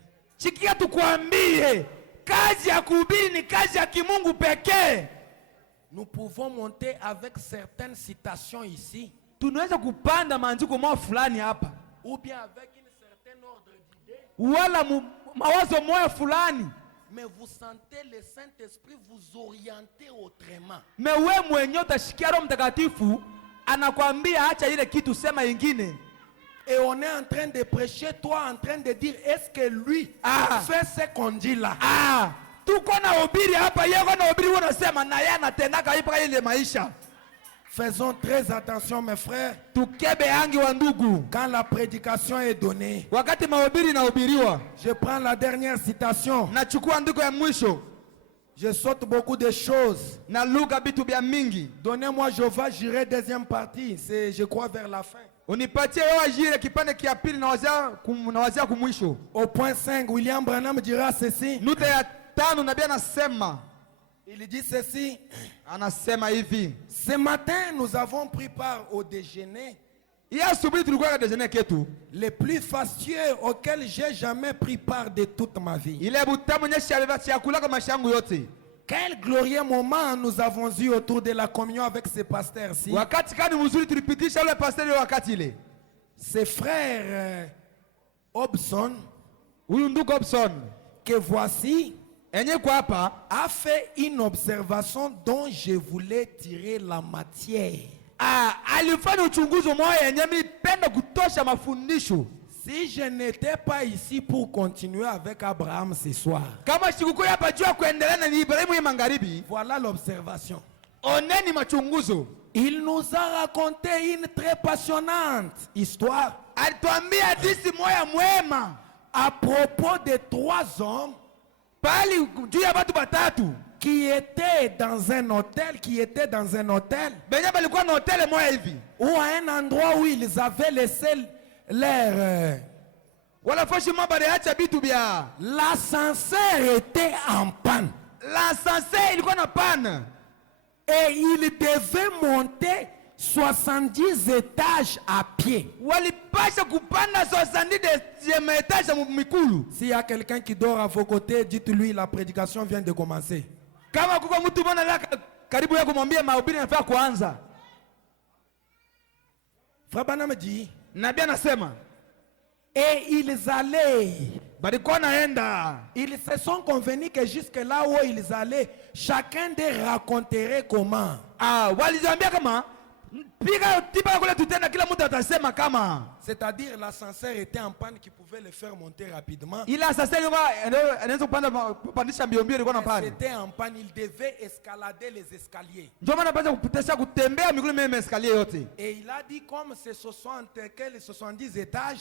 Nous pouvons monter avec certaines citations ici, ou bien avec une certaine ordre d'idée. Mais vous sentez le Saint-Esprit vous orienter autrement. Et on est en train de prêcher, toi en train de dire, est-ce que lui fait ce qu'on dit là? Faisons très attention mes frères. Quand la prédication est donnée, je prends la dernière citation. Je saute beaucoup de choses. Donnez-moi Jéhovah, j'irai deuxième partie. C'est je crois vers la fin. Au point 5, William Branham dira ceci. Il dit ceci. Ce matin, nous avons pris part au déjeuner le plus fastueux auquel j'ai jamais pris part de toute ma vie. Quel glorieux moment nous avons eu autour de la communion avec ces pasteurs-ci. Ces frères Hobson, que voici, a fait une observation dont je voulais tirer la matière. Si je n'étais pas ici pour continuer avec Abraham ce soir, voilà l'observation. Il nous a raconté une très passionnante histoire à propos de 3 hommes qui étaient dans un hôtel, ou à un endroit où ils avaient laissé leur l'ascenseur était en panne. Et il devait monter 70 étages à pied. S'il y a quelqu'un qui dort à vos côtés, dites-lui la prédication vient de commencer. Frère Branham dit, et ils allaient, ils se sont convenus que jusque là où ils allaient, chacun d'eux raconterait comment. C'est-à-dire l'ascenseur était en panne qui pouvait le faire monter rapidement. C'était en panne, il devait escalader les escaliers. Et il a dit comme c'est 70 étages,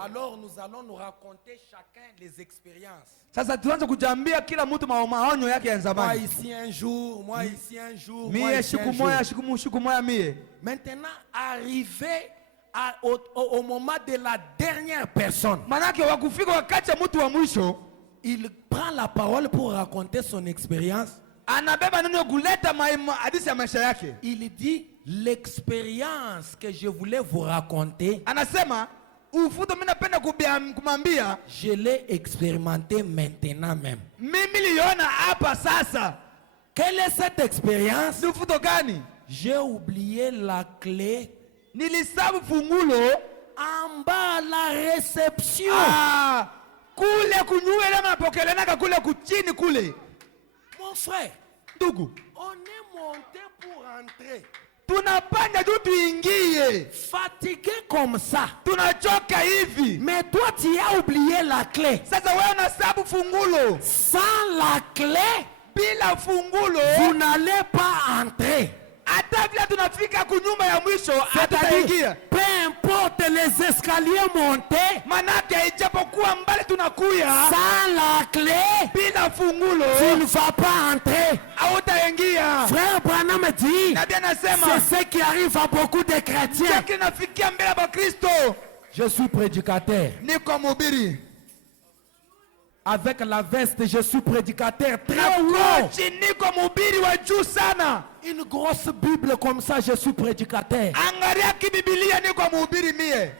alors nous allons nous raconter chacun les expériences. Sasa tuanze kujambia kila mtu maonyo yake ya zamani. Moi ici un jour, moi ici un jour, moi ici un jour. Siku moja mie. Maintenant arrivé au moment de la dernière personne. Manake wakufika wakati mtu wa mwisho, il prend la parole pour raconter son expérience. Anabeba neno kuleta hadithi ya maisha yake. Il dit l'expérience que je voulais vous raconter. Anasema ufuto mimi napenda kumwambia, je l'ai expérimenté maintenant même. Mimi liona hapa sasa. Quelle est cette expérience? Ufuto gani? J'ai oublié la clé. Nilisabu fungulo en bas à la réception. Kule kunyuele mapokelenaka kule kuchini kule. Mon frère, ndugu, on est monté pour entrer. Tunapanda tu tuingie. Fatigué comme ça. Tunachoka hivi. Mais toi tu as oublié la clé. Sasa wewe unasabu fungulo. Sans la clé, bila fungulo, vous n'allez pas entrer. Hata vile tunafika kunyuma ya mwisho hatutaingia. Peu importe les escaliers montés, manake ijapokuwa mbali tunakuya, sans la clé, bila fungulo, tu ne vas pas entrer. Hautaingia. Frère Branham dit, c'est ce qui arrive à beaucoup de chrétiens. Je suis prédicateur. Niko mhubiri. Avec la veste, je suis prédicateur très haut. Une grosse Bible comme ça, je suis prédicateur.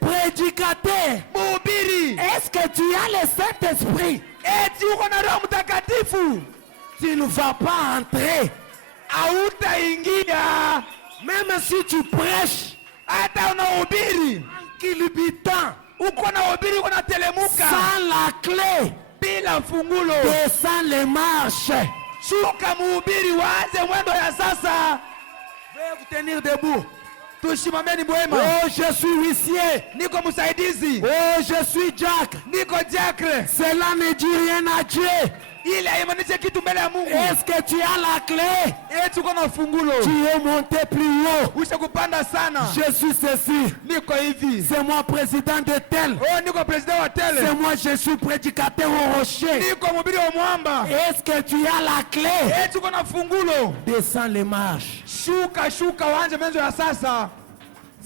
Prédicateur. Est-ce que tu as le Saint-Esprit? Tu ne vas pas entrer. Même si tu prêches en kilibitant, sans la clé, bila fungulo, descends les marches. Shuka mhubiri, waanze mwendo ya sasa. Veuillez vous tenir debout. Tushimameni mwema. Oh, je suis huissier. Niko msaidizi. Oh, je suis Jack. Niko diacre. Cela ne dit rien à Dieu. Ile haimaanishi kitu mbele ya Mungu. Est-ce que tu as la clé? Eti uko na fungulo. Tu es monté plus haut. Ushakupanda sana. Je suis ceci. Niko hivi. C'est moi président de tel. Oh, niko président wa tel. C'est moi, je suis prédicateur au rocher. Niko mhubiri wa mwamba. Est-ce que tu as la clé? Eti uko na fungulo. Descends les marches. Shuka waanze menzo ya sasa.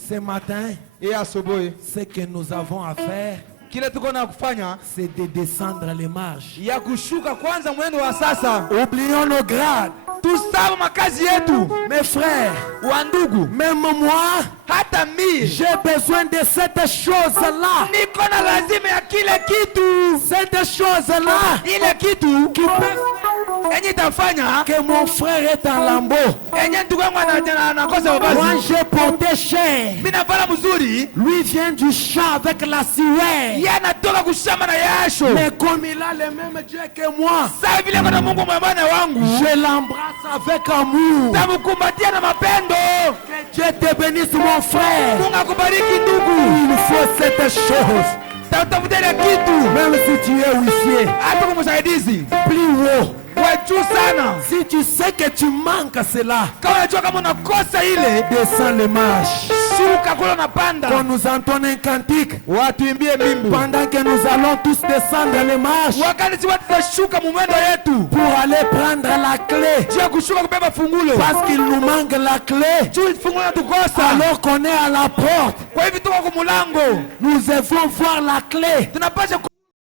Ce matin, et asubuhi, ce que nous avons à faire, c'est de descendre les marches. Oublions nos grades. Mes frères, même moi, j'ai besoin de cette chose-là. Cette chose-là qui peut que mon frère est en lambeau. Moi j'ai porté cher. Lui vient du champ avec la sueur. Mais comme il a le même Dieu que moi, je l'embrasse avec amour. Que Dieu te bénisse mon frère. Il faut cette chose. Même si tu es huissier, plus haut. Si tu sais que tu manques cela, descends les marches. Qu'on nous entonne un cantique. Pendant que nous allons tous descendre les marches pour aller prendre la clé. Parce qu'il nous manque la clé. Alors qu'on est à la porte, nous devons voir la clé.